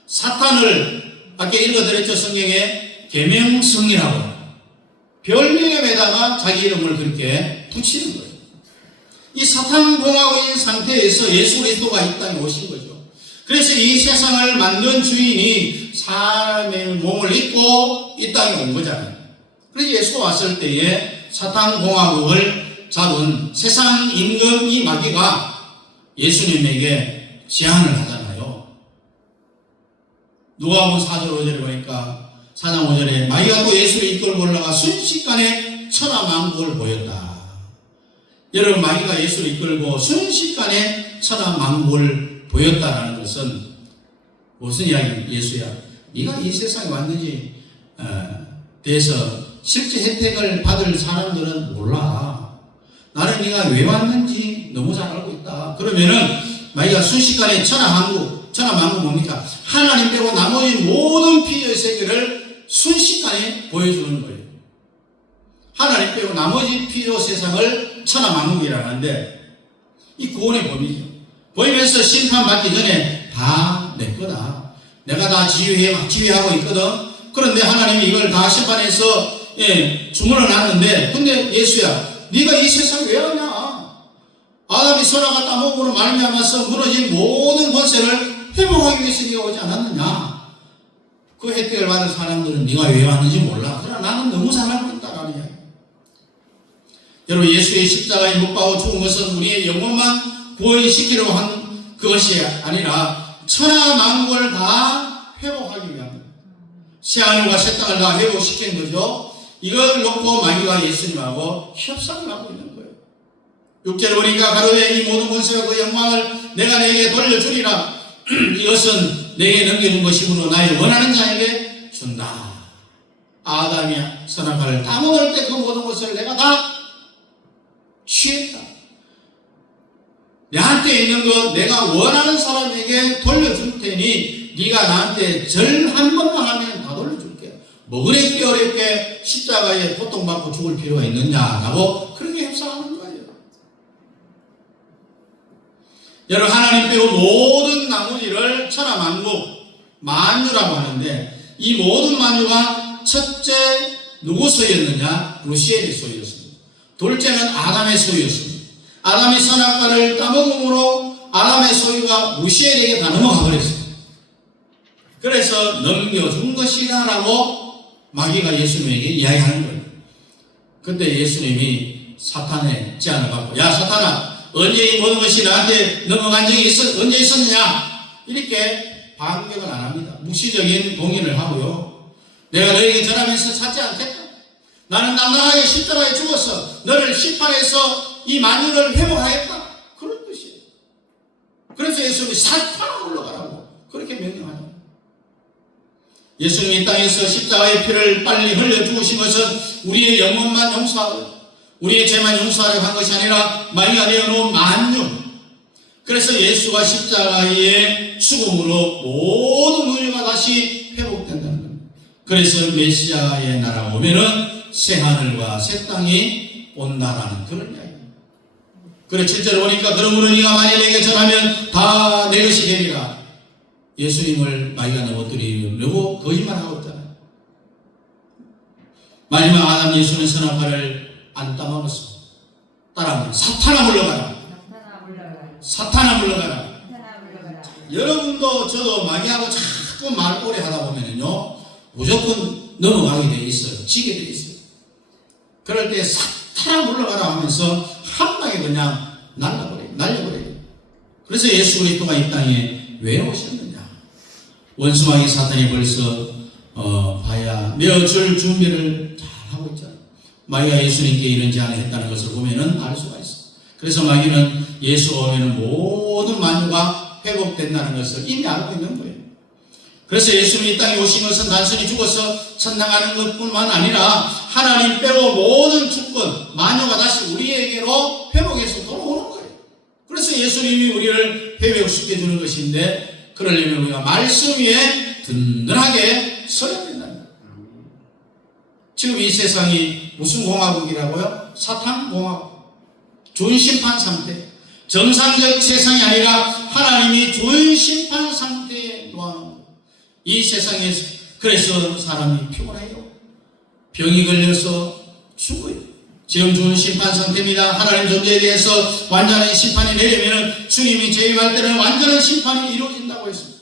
사탄을 아까 읽어드렸죠. 성경에 계명성이라고 별 이름에다가 자기 이름을 그렇게 붙이는 거예요. 이 사탄 공화국인 상태에서 예수 그리스도가 이 땅에 오신 거죠. 그래서 이 세상을 만든 주인이 사람의 몸을 입고 이 땅에 온 거잖아요. 그래서 예수가 왔을 때에 사탄 공화국을 잡은 세상 임금 이 마귀가 예수님에게 제안을 하잖아요. 누가복음 4절 5절에 보니까 4장 5절에 마귀가 또 예수를 이끌고 올라가 순식간에 천하만국을 보였다. 여러분, 마귀가 예수를 이끌고 순식간에 천하만국을 보였다라는 것은 무슨 이야기? 예수야, 네가 이 세상에 왔는지 대해서 실제 혜택을 받을 사람들은 몰라. 나는 네가 왜 왔는지 너무 잘 알고 있다. 그러면은 마귀가 순식간에 천하만국 뭡니까? 하나님 빼고 나머지 모든 피조의 세계를 순식간에 보여주는 거예요. 하나님 빼고 나머지 피조 세상을 천하만국이라고 하는데 이 구원의 범위죠. 보이면서 심판받기 전에 다 내 거다. 내가 다 지휘하고 있거든. 그런데 하나님이 이걸 다 심판해서 주문을 놨는데, 근데 예수야, 네가 이 세상에 왜 왔냐? 아담이 선악과 따먹음으로 말미암아서 무너진 모든 권세를 회복하기 위해서 네가 오지 않았느냐? 그 혜택을 받은 사람들은 네가 왜 왔는지 몰라. 그러나 나는 너무 잘 알고 있다라는 이야기. 여러분, 예수의 십자가에 못 박아 죽은 것은 우리의 영혼만 구원시키려고 한 그것이 아니라 천하만국을 다 회복하기 위함입니다. 새하늘과 새 땅을 다 회복시키는 거죠. 이걸 놓고 마귀가 예수님하고 협상을 하고 있는 거예요. 6절에 보니까 가로되 이 모든 권세와 그 영광을 내가 내게 돌려주리라. 이것은 내게 넘겨준 것이므로 나의 원하는 자에게 준다. 아담이 선악과를 따먹을 때 그 모든 것을 내가 다 취했다. 내한테 있는 것 내가 원하는 사람에게 돌려줄 테니 네가 나한테 절 한 번만 하면 다 돌려줄게. 뭐 그렇게 어렵게 십자가에 고통받고 죽을 필요가 있느냐라고 그렇게 협상하는 거예요. 여러분, 하나님 빼고 모든 나머지를 천하만국, 만유라고 하는데 이 모든 만유가 첫째 누구 소유였느냐? 루시엘의 소유였습니다. 둘째는 아담의 소유였습니다. 아담이 선악과를 따먹음으로 아담의 소유가 루시엘에게 다 넘어가 버렸습니다. 그래서 넘겨준 것이다라고 마귀가 예수님에게 이야기하는 거예요. 그때 예수님이 사탄의 제안을 받고, 야 사탄아, 언제 이 모든 것이 나한테 넘어간 적이 언제 있었느냐? 이렇게 반격을 안 합니다. 무시적인 동의를 하고요. 내가 너에게 절하면서 찾지 않겠다. 나는 당당하게 십자가에 죽어서 너를 심판해서 이 만유를 회복하겠다. 그런 뜻이에요. 그래서 예수님이 사탄아 물러가라고 그렇게 명령하죠. 예수님이 땅에서 십자가의 피를 빨리 흘려 죽으신 것은 우리의 영혼만 용서하고 우리의 죄만 용서하려고 한 것이 아니라 마귀가 되어놓은 만유. 그래서 예수가 십자가의 죽음으로 모든 의가 다시 회복된다는 겁니다. 그래서 메시아의 나라가 오면은 새 하늘과 새 땅이 온다라는 그런 이야기입니다. 그래 7절에 보니까 그러므로 네가 만일 내게 절하면 다 내 것이 되리라. 예수님을 마귀가 넘어뜨리려고 거짓말하고 있잖아요. 마지막 아담 예수는 선악과를 안 따먹었어. 따라합니다. 사탄아 물러가라. 사탄아 물러가라. 사탄아 물러가라. 사탄아 물러가라. 여러분도 저도 마귀하고 자꾸 말꼬리 하다 보면은요 무조건 넘어가게 돼 있어요. 지게 돼 있어요. 그럴 때 사탄아 물러가라 하면서 한 방에 그냥 날려버려요. 그래서 예수 그리스도가 이 땅에 왜 오셨느냐? 원수마귀 사탄이 벌써 봐야 내어줄 준비를 잘 하고 있잖아요. 마귀가 예수님께 이런 제안을 했다는 것을 보면은 알 수가 있어요. 그래서 마귀는 예수가 오면은 모든 만유가 회복된다는 것을 이미 알고 있는 거예요. 그래서 예수님이 이 땅에 오신 것은 단순히 죽어서 천당하는 것뿐만 아니라 하나님 빼고 모든 주권, 만유가 다시 우리에게로 회복해서 돌아오는 거예요. 그래서 예수님이 우리를 회복시켜 주는 것인데 그러려면 우리가 말씀 위에 든든하게 서야 된다는 거예요. 지금 이 세상이 무슨 공화국이라고요? 사탄 공화국. 준심판 상태. 정상적 세상이 아니라 하나님이 준심판 상태에 놓아놓은 거예요. 이 세상에서 그래서 사람이 피곤해요. 병이 걸려서 죽어요. 지금 준심판 상태입니다. 하나님 존재에 대해서 완전한 심판이 내리면 주님이 재임할 때는 완전한 심판이 이루어진다고 했습니다.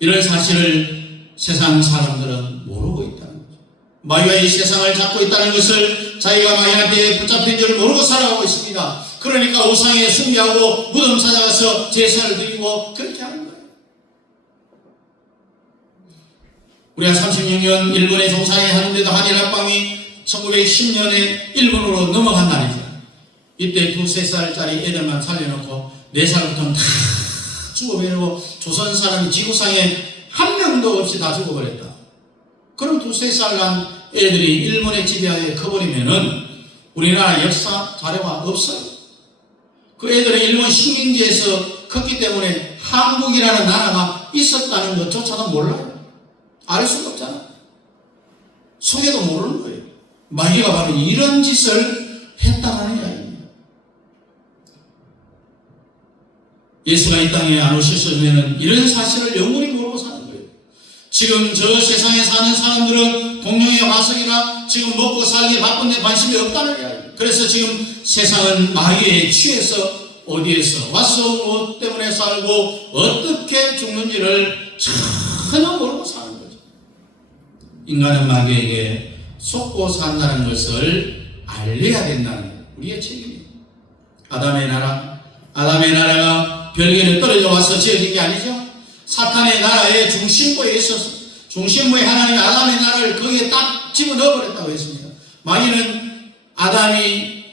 이런 사실을 세상 사람들은 모르고 있다는 거죠. 마귀가 이 세상을 잡고 있다는 것을 자기가 마귀한테 붙잡힌 줄 모르고 살아가고 있습니다. 그러니까 우상에 숭배하고 무덤 찾아가서 제사를 드리고 그렇게 하는 거예요. 우리가 36년 일본에 종사해 하는데도 한일 합방이 1910년에 일본으로 넘어간 날이죠. 이때 2~3살짜리 애들만 살려놓고 4살부터는 다 죽어버리고 조선 사람이 지구상에 한 명도 없이 다 죽어버렸다. 그럼 2~3살 난 애들이 일본의 지배하에 커버리면은 우리나라 역사 자료가 없어요. 그 애들은 일본 식민지에서 컸기 때문에 한국이라는 나라가 있었다는 것조차도 몰라요. 알 수가 없잖아. 속에도 모르는 거예요. 마귀가 바로 이런 짓을 했다는 이야기입니다. 예수가 이 땅에 안 오셨으면 이런 사실을 영원히 모르고 사는 거예요. 지금 저 세상에 사는 사람들은 공룡의 화석이나 지금 먹고 살기 바쁜데 관심이 없다는 이야기예요. 그래서 지금 세상은 마귀에 취해서 어디에서 와서 무엇 때문에 살고 어떻게 죽는지를 전혀 모르고 사는 거예요. 인간은 마귀에게 속고 산다는 것을 알려야 된다는 우리의 책임입니다. 아담의 나라가 별개로 떨어져 와서 지어진 게 아니죠. 사탄의 나라의 중심부에 있어서 중심부에 하나님이 아담의 나라를 거기에 딱 집어넣어 버렸다고 했습니다. 마귀는 하나님이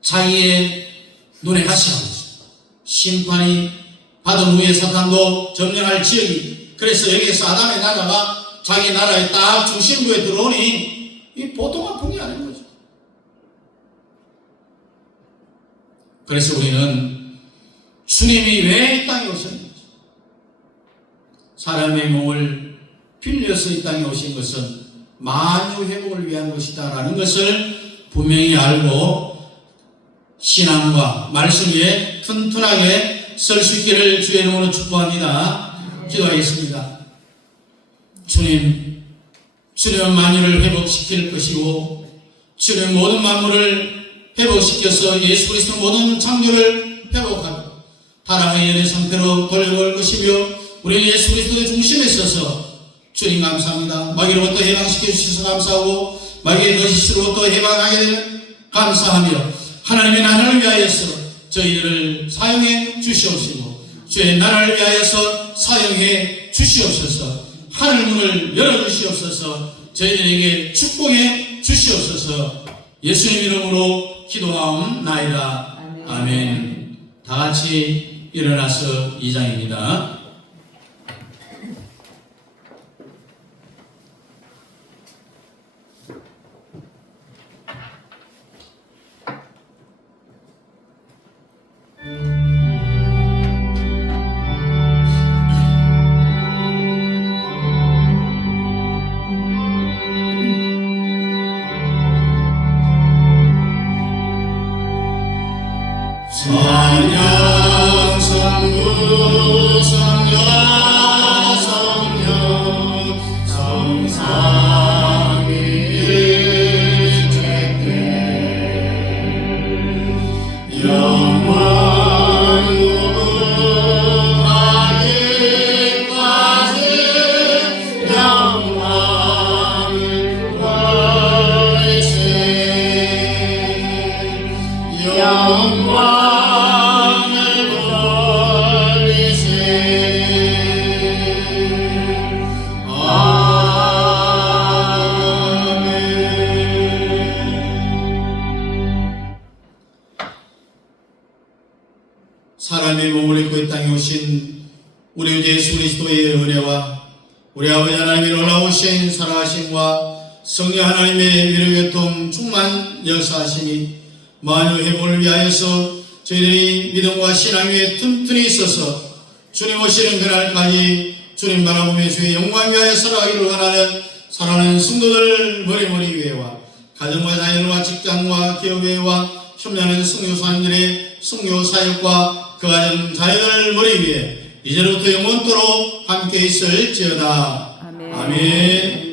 자기의 눈에 같이 하고 있습니다. 심판이 받은 후에 사탄도 점령할 지역이 그래서 여기에서 아담의 나라가 자기 나라의 딱 중심부에 들어오니 이 보통한 풍이 아닌 거죠. 그래서 우리는 주님이 왜 이 땅에 오셨는지 사람의 몸을 빌려서 이 땅에 오신 것은 만유 회복을 위한 것이다라는 것을 분명히 알고 신앙과 말씀 위에 튼튼하게 설 수 있기를 주의 이름으로 축복합니다. 기도하겠습니다. 주님은 만유를 회복시킬 것이고 주님 모든 만물을 회복시켜서 예수 그리스도 모든 창조를 회복하고 타락의 연의 상태로 돌려올 것이며 우리는 예수 그리스도의 중심에 있어서 주님 감사합니다. 마귀로부터 해방시켜 주셔서 감사하고 마귀의 거짓으로부터 해방하게 되면 감사하며 하나님의 나라를 위하여서 저희들을 사용해 주시옵시고 주의 나라를 위하여서 사용해 주시옵소서. 하늘문을 열어주시옵소서. 저희들에게 축복해 주시옵소서. 예수님 이름으로 기도하옵나이다. 아멘. 다 같이 일어나서 2장입니다. 성령 성부 성자 성령 성삼위일체때 영원하기까지 영광을 벌세 영광을 돌리세 아멘. 사람의 몸을 입고 이 땅에 오신 우리 주 예수 그리스도의 은혜와 우리 아버지 하나님의 놀라우신 살아가심과 성령 하나님의 위로교통 충만 역사하심이 만유 회복을 위하여서 저희들이 믿음과 신앙 위에 튼튼히 있어서 주님 오시는 그날까지 주님 바라보며 주의 영광 위하여 살아가기를 원하는 사랑하는 성도들 머리머리 위에와 가정과 자녀와 직장과 기업회와 협력하는 성교사님들의 성교사역과 그 가정 자녀들 머리 위에 이제로부터 영원토록 함께 있을지어다. 아멘. 아멘.